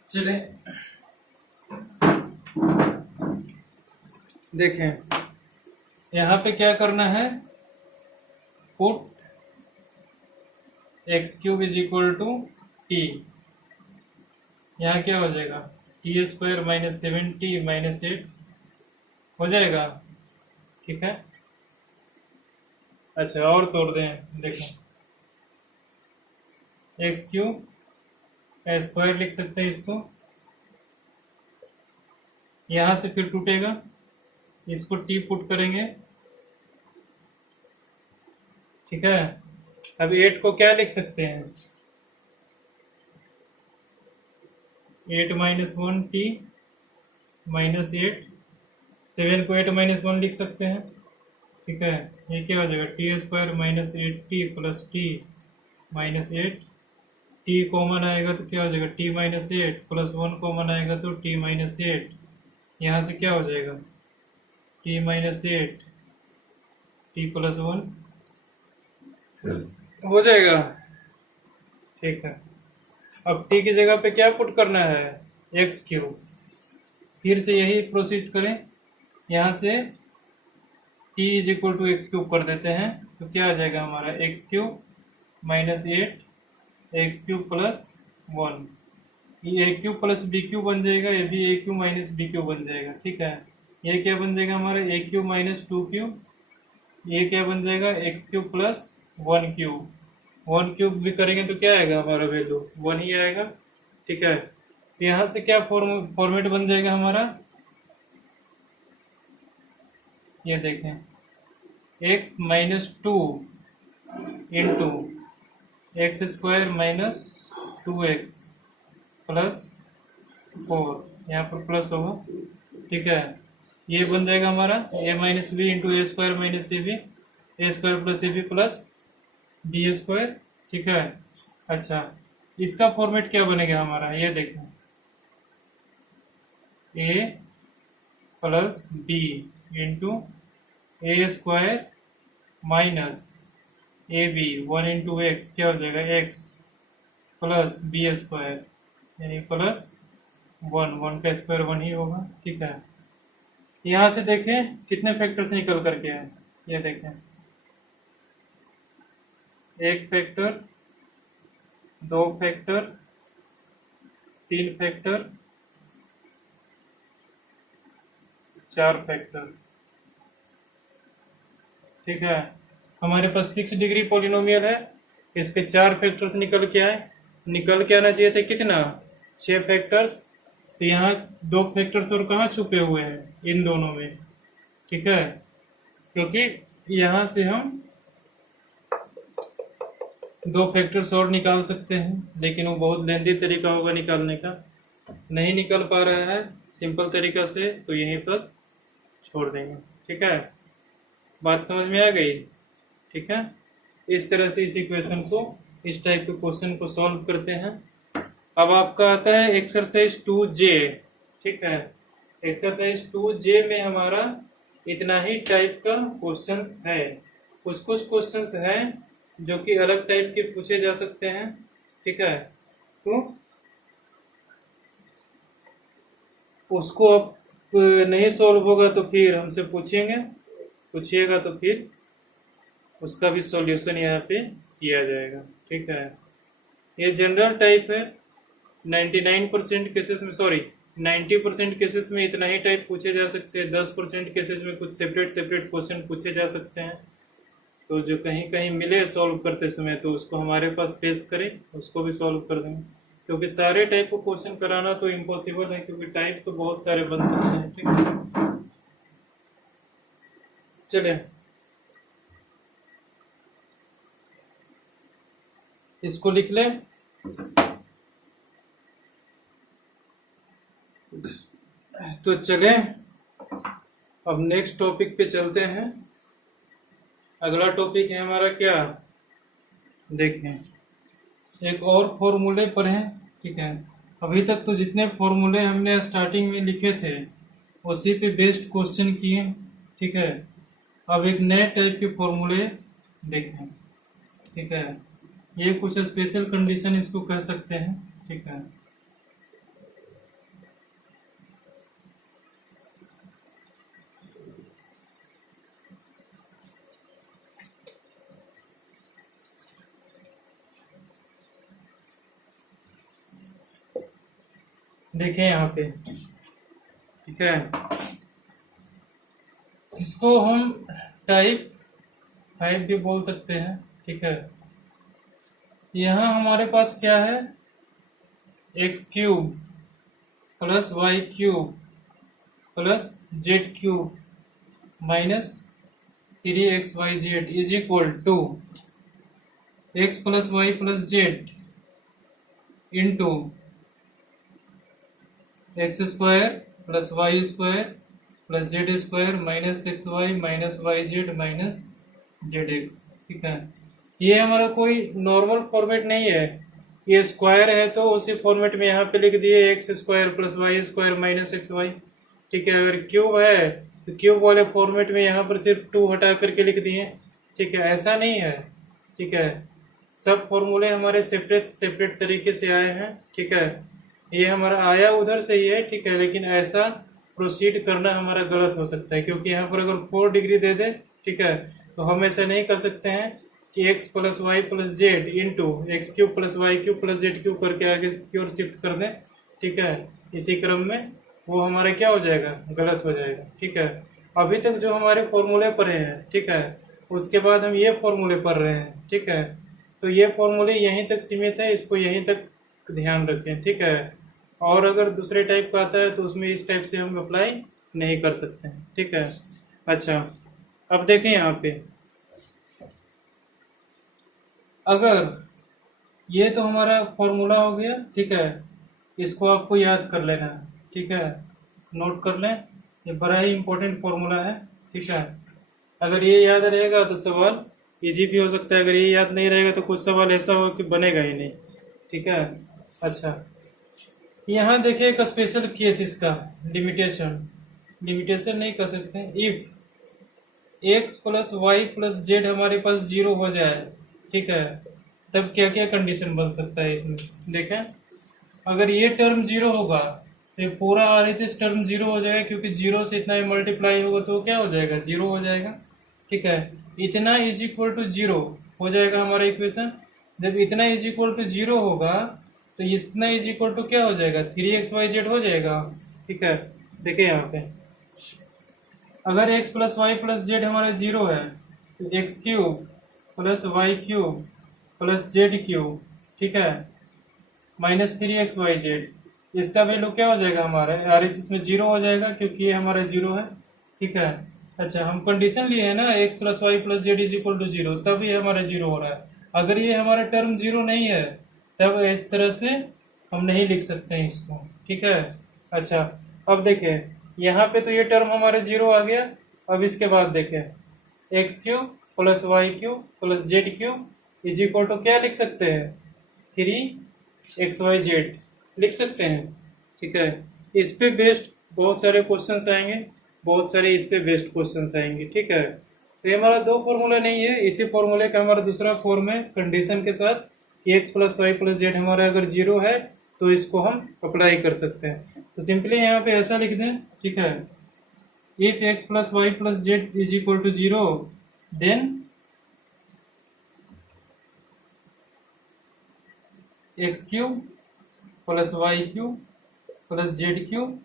चले देखें, यहाँ पे क्या करना है, put x³ is equal to t, यहाँ क्या हो जाएगा, t² माइनस 7t माइनस 8 हो जाएगा, ठीक है। अच्छा, और तोड़ दें, देखें x³ स्क्वायर लिख सकते हैं इसको, यहां से फिर टूटेगा, इसको t पुट करेंगे, ठीक है। अब 8 को क्या लिख सकते हैं, 8 माइनस 1t माइनस 8, 7 को 8 माइनस 1 लिख सकते हैं, ठीक है। ये क्या हो जाएगा, t² minus 8t plus t minus 8, t common आएगा तो क्या हो जाएगा, t माइनस 8 प्लस 1 कॉमन आएगा तो t माइनस 8, यहाँ से क्या हो जाएगा, t माइनस 8 t प्लस 1 हो जाएगा, ठीक है। अब t की जगह पे क्या पुट करना है, x³, फिर से यही प्रोसीड करें, यहाँ से t is equal to x³ कर देते हैं, तो क्या आ जाएगा हमारा, x³ माइनस 8 x³ प्लस 1, ये a³ प्लस b³ बन जाएगा, ये भी a³ माइनस b³ बन जाएगा, ठीक है। ये क्या बन जाएगा हमारा, a³ माइनस 2³ ये क्या बन जाएगा x³ प्लस 1³ 1³ भी करेंगे तो क्या आएगा हमारा वैल्यू 1 ही आएगा, ठीक है। यहाँ से क्या फॉर्मेट बन जाएगा हमारा, ये देखें x minus 2 into x² minus 2x plus 4, यहाँ पर प्लस होगा, ठीक है। ये बन जाएगा हमारा a minus b into a² minus A b, a² plus a b plus B square, ठीक है। अच्छा, इसका फॉर्मेट क्या बनेगा हमारा, ये देखें, A plus B into A square minus A B, 1 into X क्या हो जाएगा, एक्स प्लस बी स्क्वायर यानी प्लस 1 का स्क्वायर 1 ही होगा, ठीक है। यहाँ से देखें कितने फैक्टर्स निकल करके आए, ये देखें, एक फैक्टर, दो फैक्टर, तीन फैक्टर, चार फैक्टर, ठीक है। हमारे पास 6 डिग्री पॉलिनोमियल है, इसके 4 फैक्टर्स निकल के आए, निकल के आना चाहिए था कितना, 6 फैक्टर्स। तो यहाँ 2 फैक्टर्स और कहाँ छुपे हुए हैं, इन दोनों में, ठीक है, क्योंकि यहाँ से हम 2 फैक्टर्स और निकाल सकते हैं, लेकिन वो बहुत लेंदी तरीका होगा निकालने का, नहीं निकल पा रहा है सिंपल तरीका से, तो यहीं पर छोड़ देंगे, ठीक है। बात समझ में आ गई, ठीक है। इस तरह से इस इक्वेशन को, इस टाइप के क्वेश्चन को सॉल्व करते हैं। अब आपका आता है एक्सरसाइज 2J, ठीक है। एक्सरसाइज 2J में हमारा इतना ही टाइप का क्वेश्चंस है, कुछ कुछ क्वेश्चंस हैं जो कि अलग टाइप के पूछे जा सकते हैं, ठीक है। तो उसको अब नहीं सॉल्व होगा तो फिर हमसे पूछिएगा तो फिर उसका भी सॉल्यूशन यहाँ पे किया जाएगा, ठीक है। ये जनरल टाइप है, 99% केसेस में, सॉरी 90% केसेस में इतना ही टाइप पूछे जा सकते हैं, 10% केसेस में कुछ सेपरेट क्वेश्चन पूछे जा सकते हैं। तो जो कहीं कहीं मिले सॉल्व करते समय तो उसको हमारे पास पेश करें, उसको भी सॉल्व कर देंगे, क्योंकि सारे टाइप को क्वेश्चन कराना तो इम्पॉसिबल है, क्योंकि टाइप तो बहुत सारे बन सकते हैं, ठीक है। चलिए इसको लिख लें। तो चलें अब नेक्स्ट टॉपिक पे चलते हैं। अगला टॉपिक है हमारा क्या, देखें, एक और फॉर्मूले पर है, ठीक है। अभी तक तो जितने फॉर्मूले हमने स्टार्टिंग में लिखे थे उसी पे बेस्ड क्वेश्चन किए, ठीक है। अब एक नए टाइप के फॉर्मूले देखें, ठीक है। ये कुछ स्पेशल कंडीशन इसको कह सकते हैं, ठीक है। देखें यहाँ पे, ठीक है, इसको हम टाइप 5 भी बोल सकते हैं, ठीक है। यहाँ हमारे पास क्या है, x cube plus Y cube plus z cube minus 3xyz is equal to x plus y plus z into x square plus Y square plus z square minus x y minus y z minus z x, ठीक है। ये हमारा कोई normal format नहीं है, ये square है तो उसी फॉर्मेट में यहाँ पे लिख दिए x square plus Y square minus x Y, ठीक है। अगर क्यूब है तो क्यूब वाले फॉर्मेट में यहाँ पर सिर्फ 2 हटा करके लिख दिए, ठीक है। ऐसा नहीं है, ठीक है। सब फॉर्मूले हमारे सेपरेट तरीके से आए हैं, ठीक है। ये हमारा आया उधर से ही है, ठीक है, लेकिन ऐसा प्रोसीड करना हमारा गलत हो सकता है, क्योंकि यहाँ पर अगर 4 डिग्री दे दे, ठीक है, तो हम ऐसा नहीं कर सकते हैं कि x plus y plus z into x cube plus Y cube plus z cube करके आगे की ओर शिफ्ट कर दें, ठीक है। इसी क्रम में वो हमारा क्या हो जाएगा, गलत हो जाएगा, ठीक है। अभी तक जो हमारे फॉर्मूले पढ़े हैं, ठीक है, उसके बाद हम ये फॉर्मूले पढ़ रहे हैं, ठीक है। तो ये फॉर्मूले यहीं तक सीमित है, इसको यहीं तक ध्यान रखें, ठीक है। और अगर दूसरे टाइप का आता है तो उसमें इस टाइप से हम अप्लाई नहीं कर सकते हैं, ठीक है। अच्छा, अब देखें यहाँ पे, अगर ये तो हमारा फॉर्मूला हो गया, ठीक है, इसको आपको याद कर लेना है, ठीक है, नोट कर लें, ये बड़ा ही इंपॉर्टेंट फॉर्मूला है, ठीक है। अगर ये याद रहेगा तो सवाल इजी भी हो सकता है, अगर ये याद नहीं रहेगा तो कुछ सवाल ऐसा हो कि बनेगा ही नहीं। ठीक है। अच्छा, यहाँ देखिए एक स्पेशल केस इसका, लिमिटेशन, लिमिटेशन नहीं कर सकते, if x plus y plus z हमारे पास जीरो हो जाए, ठीक है, तब क्या क्या कंडीशन बन सकता है इसमें। देखें, अगर ये टर्म जीरो होगा तो ये पूरा RHS टर्म जीरो हो जाएगा, क्योंकि जीरो से इतना मल्टीप्लाई होगा तो क्या हो जाएगा, जीरो हो जाएगा। ठीक है, इतना इज इक्वल टू जीरो हो जाएगा हमारा इक्वेशन। जब इतना इज इक्वल टू जीरो होगा तो इतना इज इक्वल टू क्या हो जाएगा, 3xyz हो जाएगा। ठीक है, देखिए यहाँ पे अगर x plus y plus z हमारा जीरो है तो x cube plus Y cube plus z cube, ठीक है, -3xyz, इसका वैल्यू क्या हो जाएगा हमारा, RHS में जीरो हो जाएगा क्योंकि ये हमारा जीरो है। ठीक है। अच्छा, हम कंडीशन लिए है ना x plus y plus z is equal to zero, तब ये हमारा जीरो हो रहा है। अगर ये हमारा टर्म जीरो नहीं है तब इस तरह से हम नहीं लिख सकते हैं इसको। ठीक है। अच्छा, अब देखें यहाँ पे तो ये टर्म हमारे जीरो आ गया। अब इसके बाद देखें x cube plus Y cube plus z cube is equal to क्या लिख सकते हैं, 3xyz लिख सकते हैं। ठीक है, इस पे बेस्ड बहुत सारे क्वेश्चंस आएंगे, बहुत सारे इस पे बेस्ड क्वेश्चंस आएंगे। ठीक है, तो ये हमारा दो फॉर्मूला नहीं है, इसी फॉर्मूले का हमारा दूसरा फॉर्म है कंडीशन के साथ कि x plus y plus z हमारा अगर जीरो है तो इसको हम अप्लाई कर सकते हैं। तो सिंपली यहाँ पे ऐसा लिख दें, ठीक है, if x plus y plus z is equal to zero then x cube plus Y cube plus z cube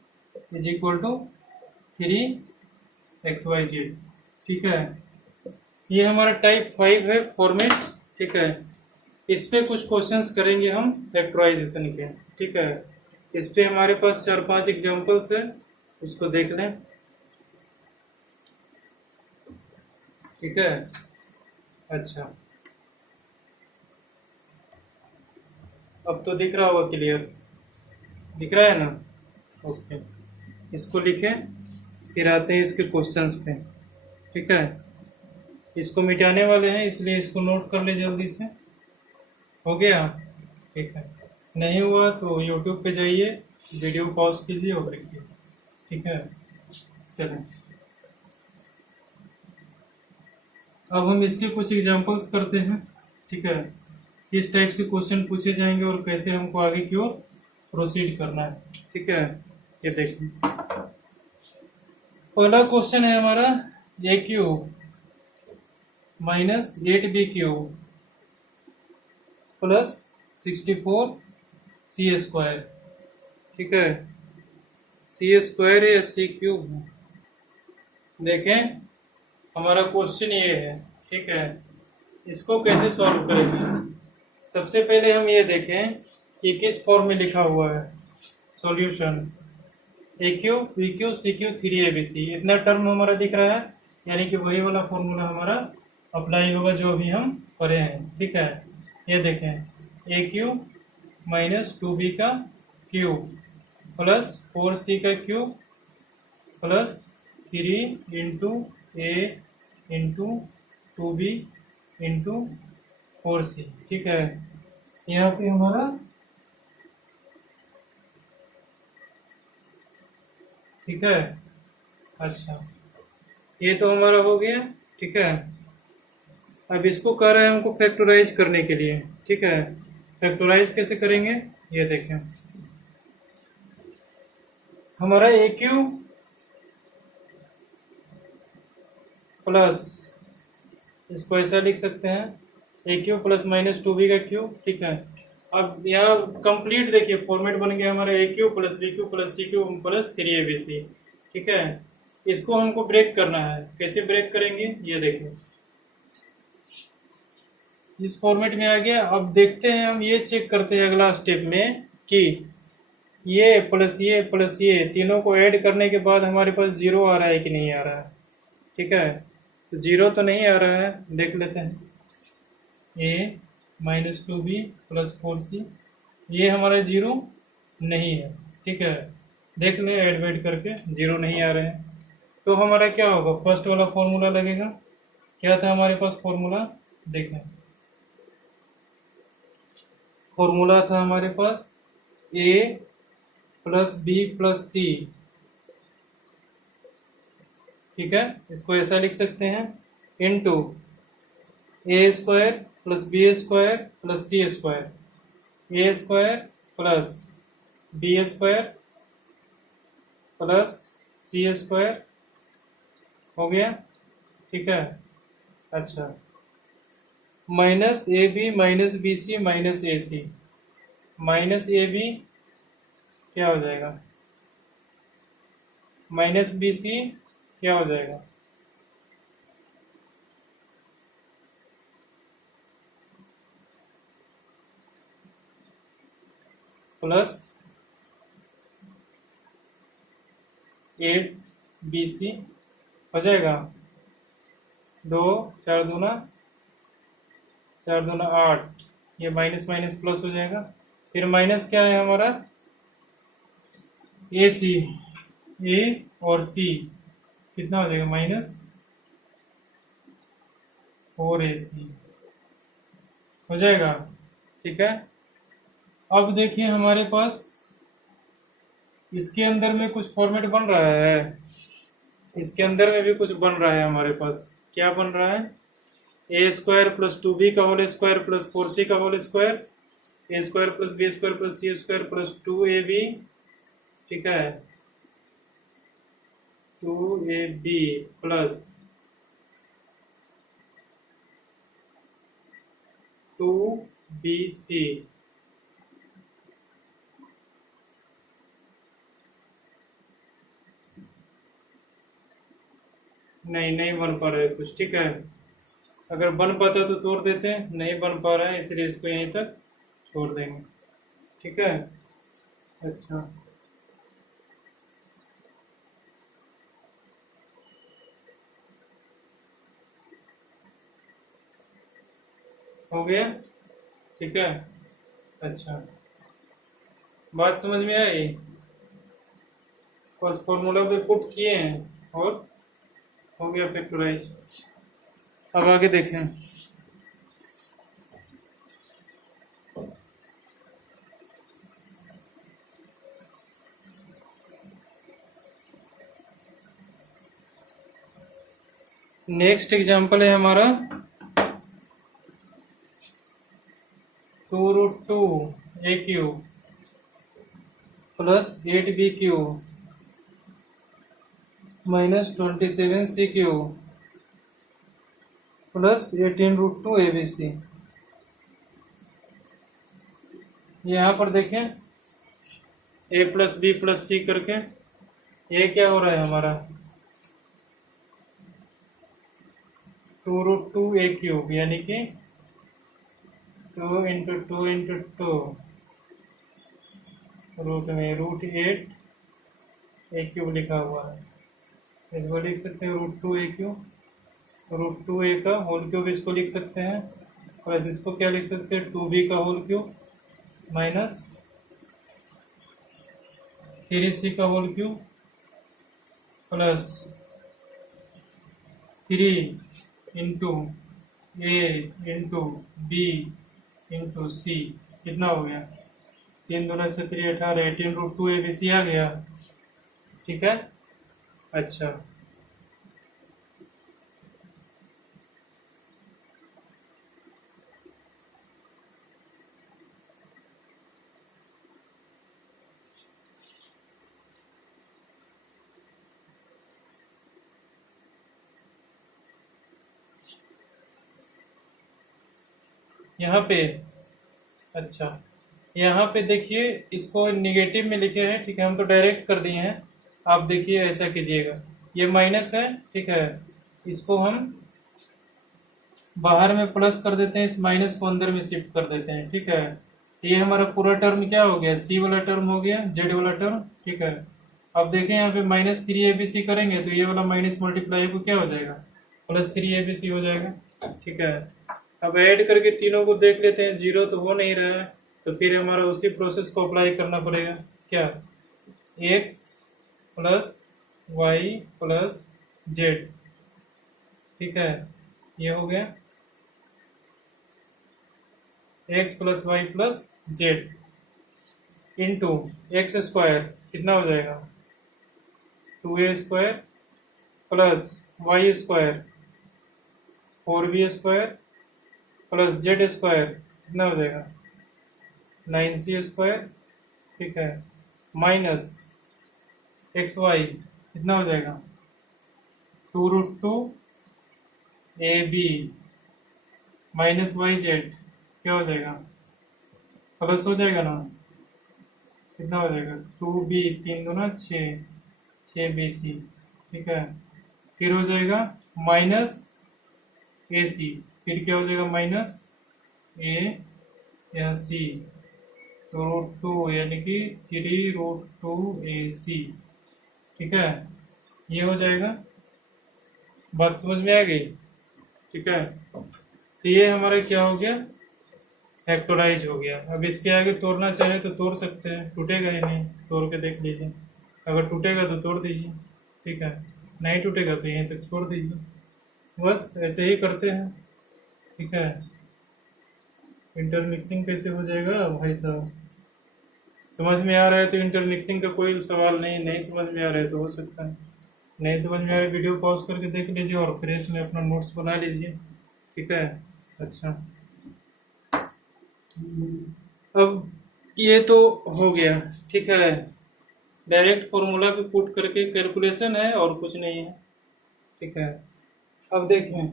is equal to 3xyz। ठीक है, ये हमारा टाइप 5 है फॉर्मेट। ठीक है, इस पे कुछ क्वेश्चंस करेंगे हम फैक्टराइजेशन के। ठीक है, इस पे हमारे पास 4-5 एग्जांपल्स है, उसको देख लें। ठीक है। अच्छा, अब तो दिख रहा होगा, क्लियर दिख रहा है ना। ओके, इसको लिखें, फिर आते हैं इसके क्वेश्चंस पे। ठीक है, इसको मिटाने वाले हैं इसलिए इसको नोट कर ले जल्दी से। हो गया? ठीक है, नहीं हुआ तो YouTube पे जाइए, वीडियो पॉज कीजिए और लिखिए। ठीक है, चलें अब हम इसके कुछ एग्जांपल्स करते हैं। ठीक है, किस टाइप से क्वेश्चन पूछे जाएंगे और कैसे हमको आगे की ओर प्रोसीड करना है। ठीक है, ये देखिए पहला क्वेश्चन है हमारा, ए cube minus 8b cube plus 64c square. ठीक है, c स्क्वायर है या c क्यूब है, देखें हमारा क्वेश्चन ये है। ठीक है, इसको कैसे सॉल्व करेंगे, सबसे पहले हम ये देखें कि किस फॉर्म में लिखा हुआ है solution. A cube B cube C cube 3abc, इतना टर्म हमारा दिख रहा है, यानी कि वही वाला फॉर्मूला हमारा अप्लाई होगा जो अभी हम पढ़े हैं। ठीक है, ये देखें ए क्यूब माइनस 2b का क्यूब प्लस 4c का क्यूब प्लस 3 इंटू ए इंटू 2b इंटू 4c। ठीक है, यहाँ पे हमारा ठीक है। अच्छा, ये तो हमारा हो गया। ठीक है, अब इसको कह रहे हैं हमको फैक्टराइज करने के लिए। ठीक है, फैक्टराइज कैसे करेंगे, ये देखें हमारा ए क्यूब प्लस, इसको ऐसा लिख सकते हैं ए क्यूब प्लस माइनस 2b का क्यूब। ठीक है, अब यहाँ कंप्लीट देखिए फॉर्मेट बन गया हमारा ए cube plus B cube plus c cube plus 3abc। ठीक है, इसको हमको ब्रेक करना है, कैसे ब्रेक करेंगे ये देखिए, इस फॉर्मेट में आ गया। अब देखते हैं, हम ये चेक करते हैं अगला स्टेप में कि ये प्लस ये तीनों को ऐड करने के बाद हमारे पास जीरो आ रहा है कि नहीं आ रहा है। ठीक है, तो जीरो तो नहीं आ रहा है, देख लेते हैं। ए माइनस 2b प्लस 4c, ये हमारा जीरो नहीं है। ठीक है, देख लें ऐड वेड करके, जीरो नहीं आ रहे हैं। तो हमारा क्या होगा, फर्स्ट वाला फॉर्मूला लगेगा। क्या था हमारे पास फॉर्मूला, देखें, फॉर्मूला था हमारे पास a plus b plus c, ठीक है, इसको ऐसा लिख सकते हैं, into a square plus B square plus c square, a square plus B square plus c square हो गया, ठीक है। अच्छा, minus A b minus b c minus a c, minus A b क्या हो जाएगा, माइनस बी सी क्या हो जाएगा, प्लस 8 BC हो जाएगा, 2 4 दूना 8, ये माइनस माइनस प्लस हो जाएगा। फिर माइनस क्या है हमारा, ए सी, ए और सी कितना हो जाएगा, -4AC हो जाएगा, ठीक है। अब देखिए हमारे पास इसके अंदर में कुछ फॉर्मेट बन रहा है, इसके अंदर में भी कुछ बन रहा है हमारे पास, क्या बन रहा है, ए स्क्वायर प्लस 2B का होल स्क्वायर प्लस 4C का whole square, a square plus B square plus c square plus 2AB, ठीक है, 2AB प्लस 2BC, नहीं बन पा रहा है कुछ, ठीक है। अगर बन पाता तो तोड़ देते हैं, नहीं बन पा रहा है इसलिए इसको यहीं तक छोड़ देंगे, ठीक है। अच्छा, हो गया, ठीक है। अच्छा, बात समझ में आई, बस फॉर्मूला पे पुट किए हैं और हो गया फैक्टराइज। अब आगे देखें, नेक्स्ट एग्जांपल है हमारा 2√2A³ plus 8B³ minus 27C³ plus 18√2ABC। यहाँ पर देखें a प्लस बी प्लस सी करके ये क्या हो रहा है हमारा 2√2A³ यानी कि 2 × 2 × 2 रूट में √8A³ लिखा हुआ है, इसको लिख सकते हैं √2A³, √2A का होल क्यूब इसको लिख सकते हैं, प्लस इसको क्या लिख सकते हैं 2B का होल क्यूब माइनस 3C का whole cube plus 3 × A × B × C, कितना हो गया 3 दूना 6 3 18, 18√2ABC आ गया, ठीक है। अच्छा, यहाँ पे, अच्छा यहाँ पे देखिए इसको निगेटिव में लिखे हैं, ठीक है, हम तो डायरेक्ट कर दिए हैं, आप देखिए ऐसा कीजिएगा, ये माइनस है, ठीक है, इसको हम बाहर में प्लस कर देते हैं, इस माइनस को अंदर में शिफ्ट कर देते हैं, ठीक है। ये हमारा पूरा टर्म क्या हो गया, सी वाला टर्म हो गया, जेड वाला टर्म, ठीक है। अब देखें यहाँ पे -3ABC करेंगे तो ये वाला माइनस मल्टीप्लाई को क्या हो जाएगा +3ABC हो जाएगा, ठीक है। अब ऐड करके तीनों को देख लेते हैं, जीरो तो हो नहीं रहा है, तो फिर हमारा उसी प्रोसेस को अप्लाई करना पड़ेगा, क्या x + y + z, ठीक है, ये हो गया। X plus y plus z into x square कितना हो जाएगा 2a² plus Y square 4b² plus z square कितना हो जाएगा 9c², ठीक है, माइनस एक्स वाई कितना हो जाएगा 2√2ab माइनस वाई जेड क्या हो जाएगा प्लस हो जाएगा ना, कितना हो जाएगा 2b 3 दूना 6 6bc, ठीक है, फिर हो जाएगा माइनस ac, फिर क्या हो जाएगा माइनस a या c, तो √2 यानी कि 3√2ac, ठीक है, ये हो जाएगा। बात समझ में आ गई, ठीक है। तो ये हमारा क्या हो गया फैक्टराइज हो गया। अब इसके आगे तोड़ना चाहे तो तोड़ सकते हैं, टूटेगा ही नहीं, तोड़ के देख लीजिए, अगर टूटेगा तो तोड़ दीजिए, ठीक है, नहीं टूटेगा तो यहीं तक छोड़ दीजिए, बस ऐसे ही करते हैं, ठीक है। इंटरमिक्सिंग कैसे हो जाएगा भाई साहब, समझ में आ रहा है तो इंटरमिक्सिंग का कोई सवाल नहीं, नहीं समझ में आ रहा है तो हो सकता है नहीं समझ में आ रहा है, वीडियो पॉज करके देख लीजिए और फिर इसमें अपना नोट्स बना लीजिए, ठीक है। अच्छा, अब ये तो हो गया, ठीक है, डायरेक्ट फॉर्मूला पे पुट करके कैलकुलेशन है और कुछ नहीं है, ठीक है। अब देखें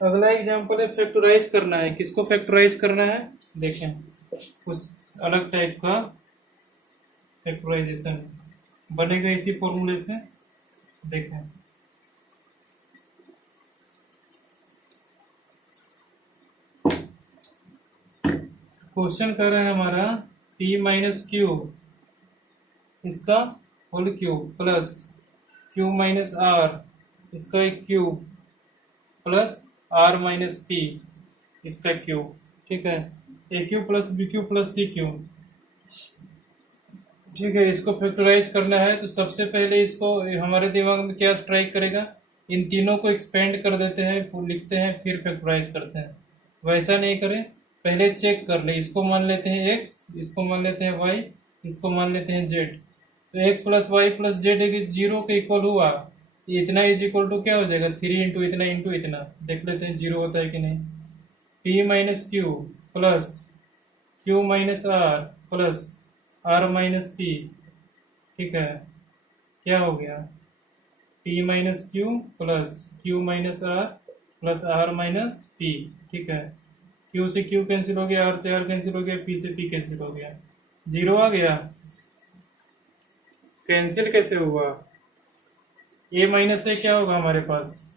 अगला एग्जांपल है फैक्टराइज करना है, किसको फैक्टराइज करना है देखें, कुछ अलग टाइप का फैक्टराइजेशन बनेगा इसी फॉर्मूले से, देखें क्वेश्चन कर रहा है हमारा p माइनस क्यू इसका whole cube plus q minus r इसका एक cube plus r minus p इसका क्यूब, ठीक है, a cube plus B cube plus c cube, ठीक है। इसको फैक्टराइज करना है तो सबसे पहले इसको हमारे दिमाग में क्या स्ट्राइक करेगा, इन तीनों को एक्सपेंड कर देते हैं, लिखते हैं, फिर फैक्टराइज करते हैं। वैसा नहीं करें, पहले चेक कर ले, इसको मान लेते हैं x, इसको मान लेते हैं y, इसको मान लेते हैं z, तो x plus y plus z 0 के इक्वल हुआ, इतना इज इक्वल टू क्या हो जाएगा 3 इंटू इतना, देख लेते हैं 0 होता है कि नहीं। p minus q plus q minus r plus r minus p, ठीक है, क्या हो गया p minus q plus q minus r plus r minus p, ठीक है, q से q कैंसिल हो गया, r से r कैंसिल हो गया, p से p कैंसिल हो गया, 0 आ गया। कैंसिल कैसे हुआ, a माइनस से क्या होगा हमारे पास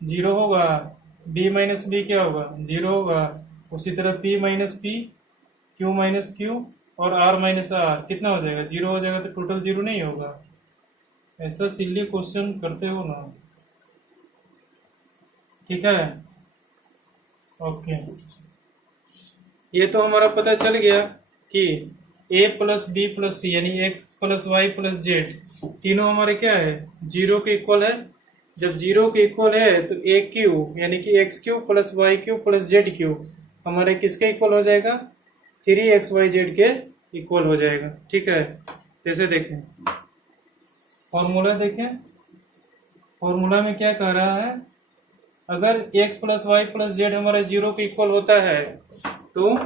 0 होगा, b माइनस बी क्या होगा 0 होगा, उसी तरह p minus P, q minus Q और r माइनस आर कितना हो जाएगा 0 हो जाएगा, तो टोटल 0 नहीं होगा। ऐसा सिल्ली क्वेश्चन करते हो ना, ठीक है, ओके। ये तो हमारा पता चल गया कि a plus b plus c यानी x plus y plus z तीनों हमारे क्या है 0 के इक्वल है। जब 0 के इक्वल है तो a क्यूब यानी कि x cube plus Y cube plus z cube हमारे किसके इक्वल हो जाएगा 3xyz के इक्वल हो जाएगा, ठीक है। जैसे देखें फॉर्मूला, देखें फॉर्मूला में क्या कह रहा है, अगर x plus y plus z हमारा 0 के इक्वल होता है तो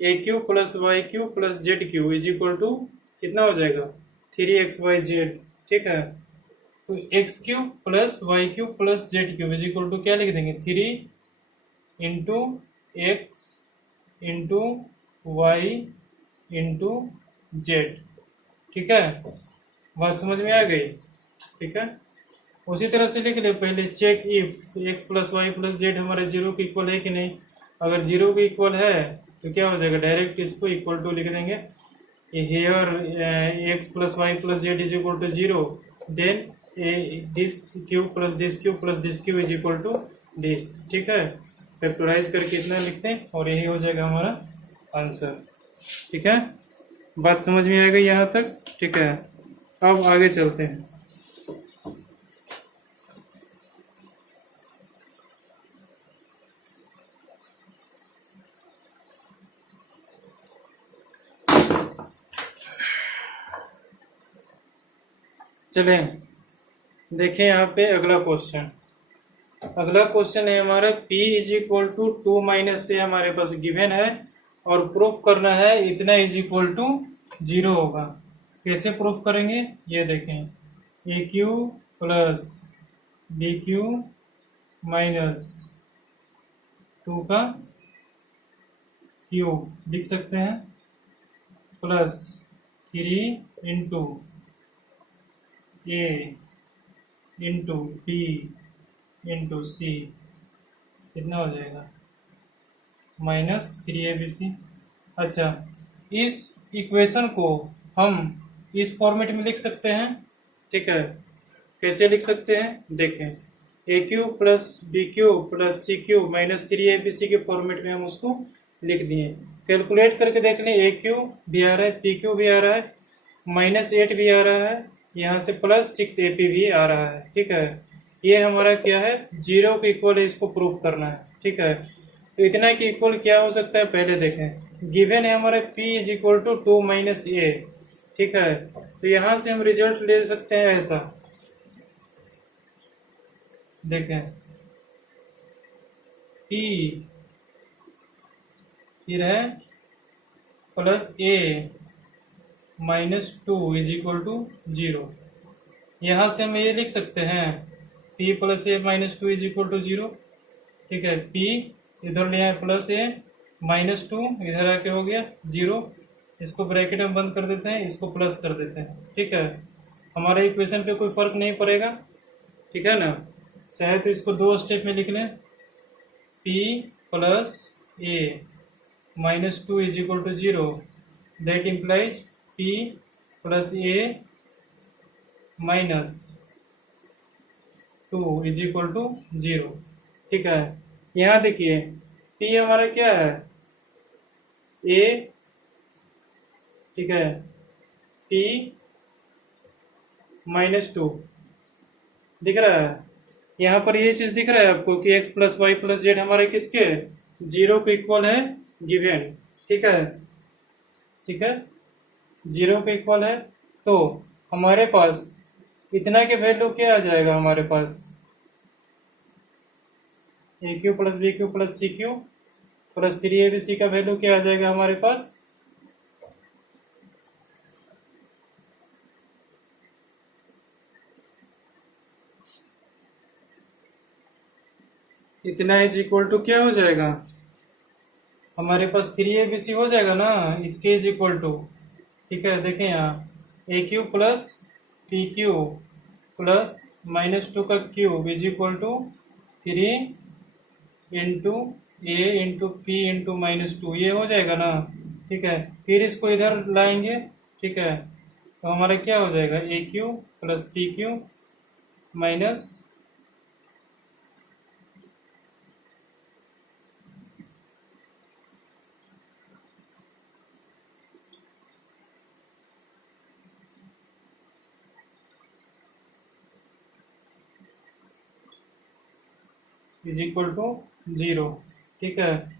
a cube plus y cube plus z cube is equal to कितना हो जाएगा 3xyz, ठीक है। तो x cube plus Y cube plus z cube is equal to क्या लिख देंगे 3 into x into y into z, ठीक है, बात समझ में आ गई, ठीक है। उसी तरह से लिख ले पहले check if x plus y plus z हमारे 0 के इक्वल है कि नहीं, अगर 0 के इक्वल है तो क्या हो जाएगा डायरेक्ट इसको इक्वल टू लिख देंगे, here x plus y plus z is equal to 0, then this cube plus this cube plus this cube is equal to this, ठीक है। फैक्टराइज करके इतना लिखते हैं और यही हो जाएगा हमारा आंसर, ठीक है। बात समझ में आ गई यहाँ तक, ठीक है। अब आगे चलते हैं। चलें देखें यहाँ पे अगला क्वेश्चन। अगला क्वेश्चन है हमारा p is equal to 2 minus a हमारे पास गिवन है और प्रूफ करना है इतना इज इक्वल टू 0 होगा। कैसे प्रूफ करेंगे ये देखें, a cube plus b cube minus 2 का क्यूब लिख सकते हैं प्लस 3 इंटू ए इंटू बी इंटू सी कितना हो जाएगा -3abc। अच्छा, इस इक्वेशन को हम इस फॉर्मेट में लिख सकते हैं, ठीक है। कैसे लिख सकते हैं देखें, a cube plus b Q plus c cube -3abc के फॉर्मेट में हम उसको लिख दिए। कैलकुलेट करके देख लें, ए क्यू भी आ रहा है, पी क्यू भी आ रहा है, -8 भी आ रहा है, यहाँ से +6ap भी आ रहा है, ठीक है। ये हमारा क्या है 0 के इक्वल है, इसको प्रूव करना है, ठीक है। तो इतना के इक्वल क्या हो सकता है पहले देखें। गिवन है हमारा p is equal to 2 minus a, ठीक है। तो यहाँ से हम रिजल्ट ले सकते हैं ऐसा, देखें p फिर है plus a -2 is equal to 0। यहाँ से हम ये लिख सकते हैं p plus a -2 is equal to 0, ठीक है। p इधर ले आए प्लस ए -2 इधर आके हो गया 0, इसको ब्रैकेट में बंद कर देते हैं, इसको प्लस कर देते हैं, ठीक है। हमारे इक्वेशन पे कोई फर्क नहीं पड़ेगा, ठीक है ना। चाहे तो इसको 2 स्टेप में लिख लें, p plus a -2 is equal to 0, that implies p plus a -2 is equal to 0, ठीक है। यहाँ देखिए p हमारा क्या है a, ठीक है, p -2 दिख रहा है। यहाँ पर ये चीज दिख रहा है आपको कि x plus y plus z हमारे किसके 0 के इक्वल है गिवन, ठीक है, ठीक है, 0 के इक्वल है। तो हमारे पास इतना के वैल्यू क्या आ जाएगा हमारे पास, a cube plus b Q plus c cube plus 3abc का वैल्यू क्या आ जाएगा हमारे पास, इतना इज इक्वल टू क्या हो जाएगा हमारे पास 3abc हो जाएगा ना, इसके इज इक्वल टू, ठीक है। देखें यहाँ a cube plus p cube plus -2 का cube is equal to 3 into A into p into -2, ये हो जाएगा ना, ठीक है। फिर इसको इधर लाएंगे, ठीक है, तो हमारा क्या हो जाएगा a cube plus p cube minus is equal to 0, ठीक है।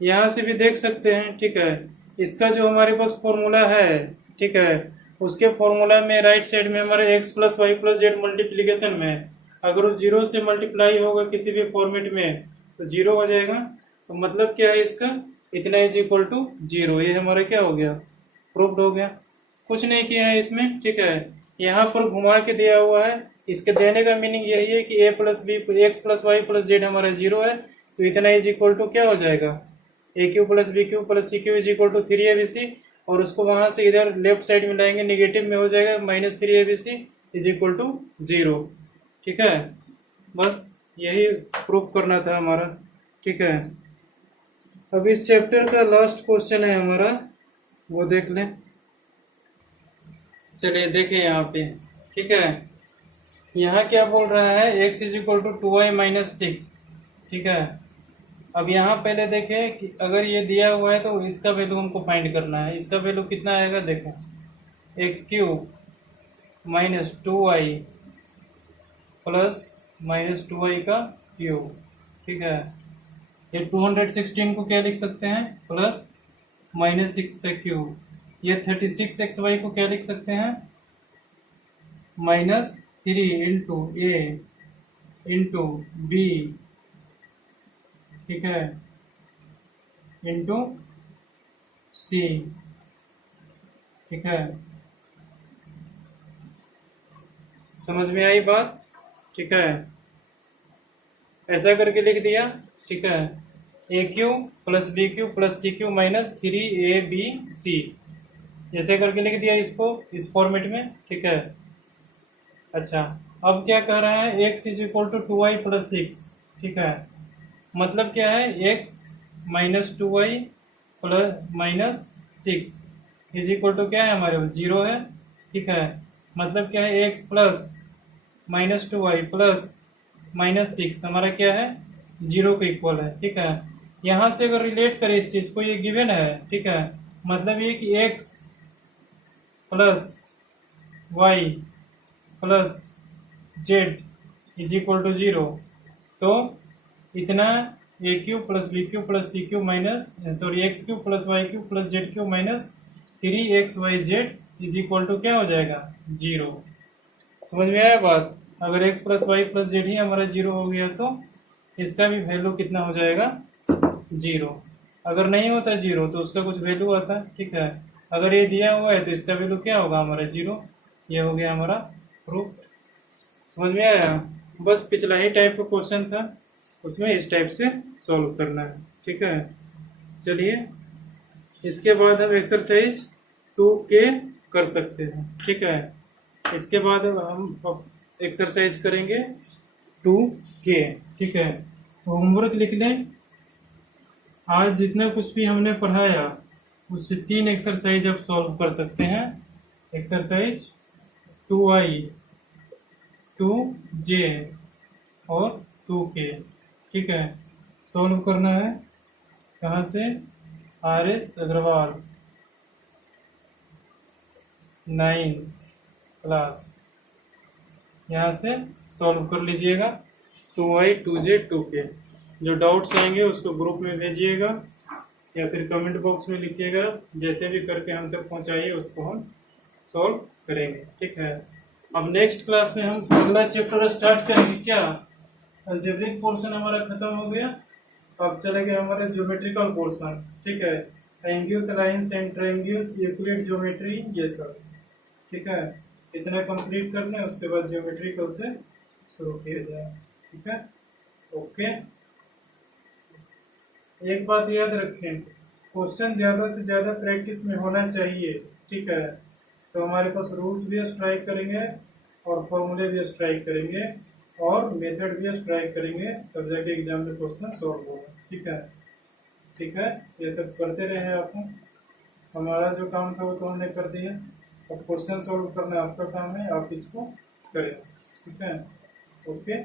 यहाँ से भी देख सकते हैं, ठीक है, इसका जो हमारे पास फॉर्मूला है, ठीक है, उसके फॉर्मूला में राइट साइड में हमारे x plus y plus z multiplication में अगर वो 0 से मल्टीप्लाई होगा किसी भी फॉर्मेट में तो 0 हो जाएगा। तो मतलब क्या है इसका, इतना इज इक्वल टू 0, ये हमारा क्या हो गया प्रूव्ड हो गया। कुछ नहीं किया है इसमें, ठीक है। यहाँ पर घुमा के दिया हुआ है, इसके देने का मीनिंग यही है कि a plus b x plus y plus z हमारा 0 है, तो इतना इज इक्वल टू क्या हो जाएगा a cube plus b Q plus c cube is equal to 3abc, और उसको वहां से इधर लेफ्ट साइड में लाएंगे, निगेटिव में हो जाएगा -3abc इज इक्वल टू 0, ठीक है। बस यही प्रूफ करना था हमारा, ठीक है। अब इस चैप्टर का लास्ट क्वेश्चन है हमारा, वो देख लें। चलिए देखें यहाँ पे, ठीक है। यहाँ क्या बोल रहा है x is equal to 2y minus 6, ठीक है। अब यहाँ पहले देखें कि अगर ये दिया हुआ है तो इसका वैल्यू हमको फाइंड करना है। इसका वैल्यू कितना आएगा देखो, x³ -2y प्लस -2y का क्यूब, ठीक है। ये 216 को क्या लिख सकते हैं प्लस -6 का क्यूब, ये 36xy को क्या लिख सकते हैं -3 इंटू ए इंटू बी, ठीक है, इंटू सी, ठीक है। समझ में आई बात? ठीक है, ऐसा करके लिख दिया, ठीक है। ए cube plus b Q plus c cube minus 3ab ऐसे करके लिख दिया इसको इस फॉर्मेट में, ठीक है। अच्छा, अब क्या कह रहा है, x is equal to 2y plus 6, ठीक है। मतलब क्या है, x minus 2y plus minus 6 is equal to क्या है हमारे पास 0 है, ठीक है। मतलब क्या है, x plus minus 2y plus minus 6 हमारा क्या है 0 के इक्वल है, ठीक है। यहाँ से अगर रिलेट करें इस चीज को, ये गिवन है, ठीक है। मतलब ये कि x plus y plus z is equal to 0, तो इतना a cube plus b Q plus c cube minus sorry x cube plus y cube plus z cube minus 3xy/z is equal to क्या हो जाएगा 0। समझ में आया बात? अगर x plus y plus z ही हमारा 0 हो गया तो इसका भी वैल्यू कितना हो जाएगा 0। अगर नहीं होता 0 तो उसका कुछ वैल्यू आता, ठीक है। अगर ये दिया हुआ है तो इसका वैल्यू क्या होगा हमारा 0। ये हो गया हमारा प्रूफ। समझ में आया? बस पिछला ही टाइप का क्वेश्चन था, उसमें इस टाइप से सॉल्व करना है, ठीक है। चलिए, इसके बाद हम एक्सरसाइज 2K कर सकते हैं, ठीक है। इसके बाद हम एक्सरसाइज करेंगे 2K, ठीक है। तो होमवर्क लिख लें, आज जितना कुछ भी हमने पढ़ाया उससे 3 एक्सरसाइज आप सॉल्व कर सकते हैं। एक्सरसाइज 2I, 2J और 2K, ठीक है। सॉल्व करना है कहाँ से, RS अग्रवाल 9 क्लास, यहाँ से सॉल्व कर लीजिएगा 2I, 2J, 2K। जो डाउट्स आएंगे उसको ग्रुप में भेजिएगा या फिर कमेंट बॉक्स में लिखिएगा, जैसे भी करके हम तक पहुँचाइए उसको हम सॉल्व करेंगे, ठीक है। अब नेक्स्ट क्लास में हम अगला चैप्टर स्टार्ट करेंगे। क्या अलजेब्रिक पोर्शन हमारा खत्म हो गया, अब चले गए हमारे ज्योमेट्रिकल पोर्शन, ठीक है। Angles, lines and triangles, Euclid geometry, ये सब, ठीक है। इतना कंप्लीट कर लें, उसके बाद ज्योमेट्रिकल से शुरू किया जाए, ठीक है। ओके, एक बात याद रखें, क्वेश्चन ज्यादा से ज्यादा प्रैक्टिस में होना चाहिए, ठीक है। तो हमारे पास रूल्स भी स्ट्राइक करेंगे और फॉर्मूले भी स्ट्राइक करेंगे और मेथड भी स्ट्राइक करेंगे, तब जाके एग्जाम में क्वेश्चन सॉल्व होगा, ठीक है। ठीक है, ये सब करते रहे आप। हमारा जो काम था वो तो हमने कर दिया, अब क्वेश्चन सॉल्व करना आपका काम है, आप इसको करें, ठीक है। ओके।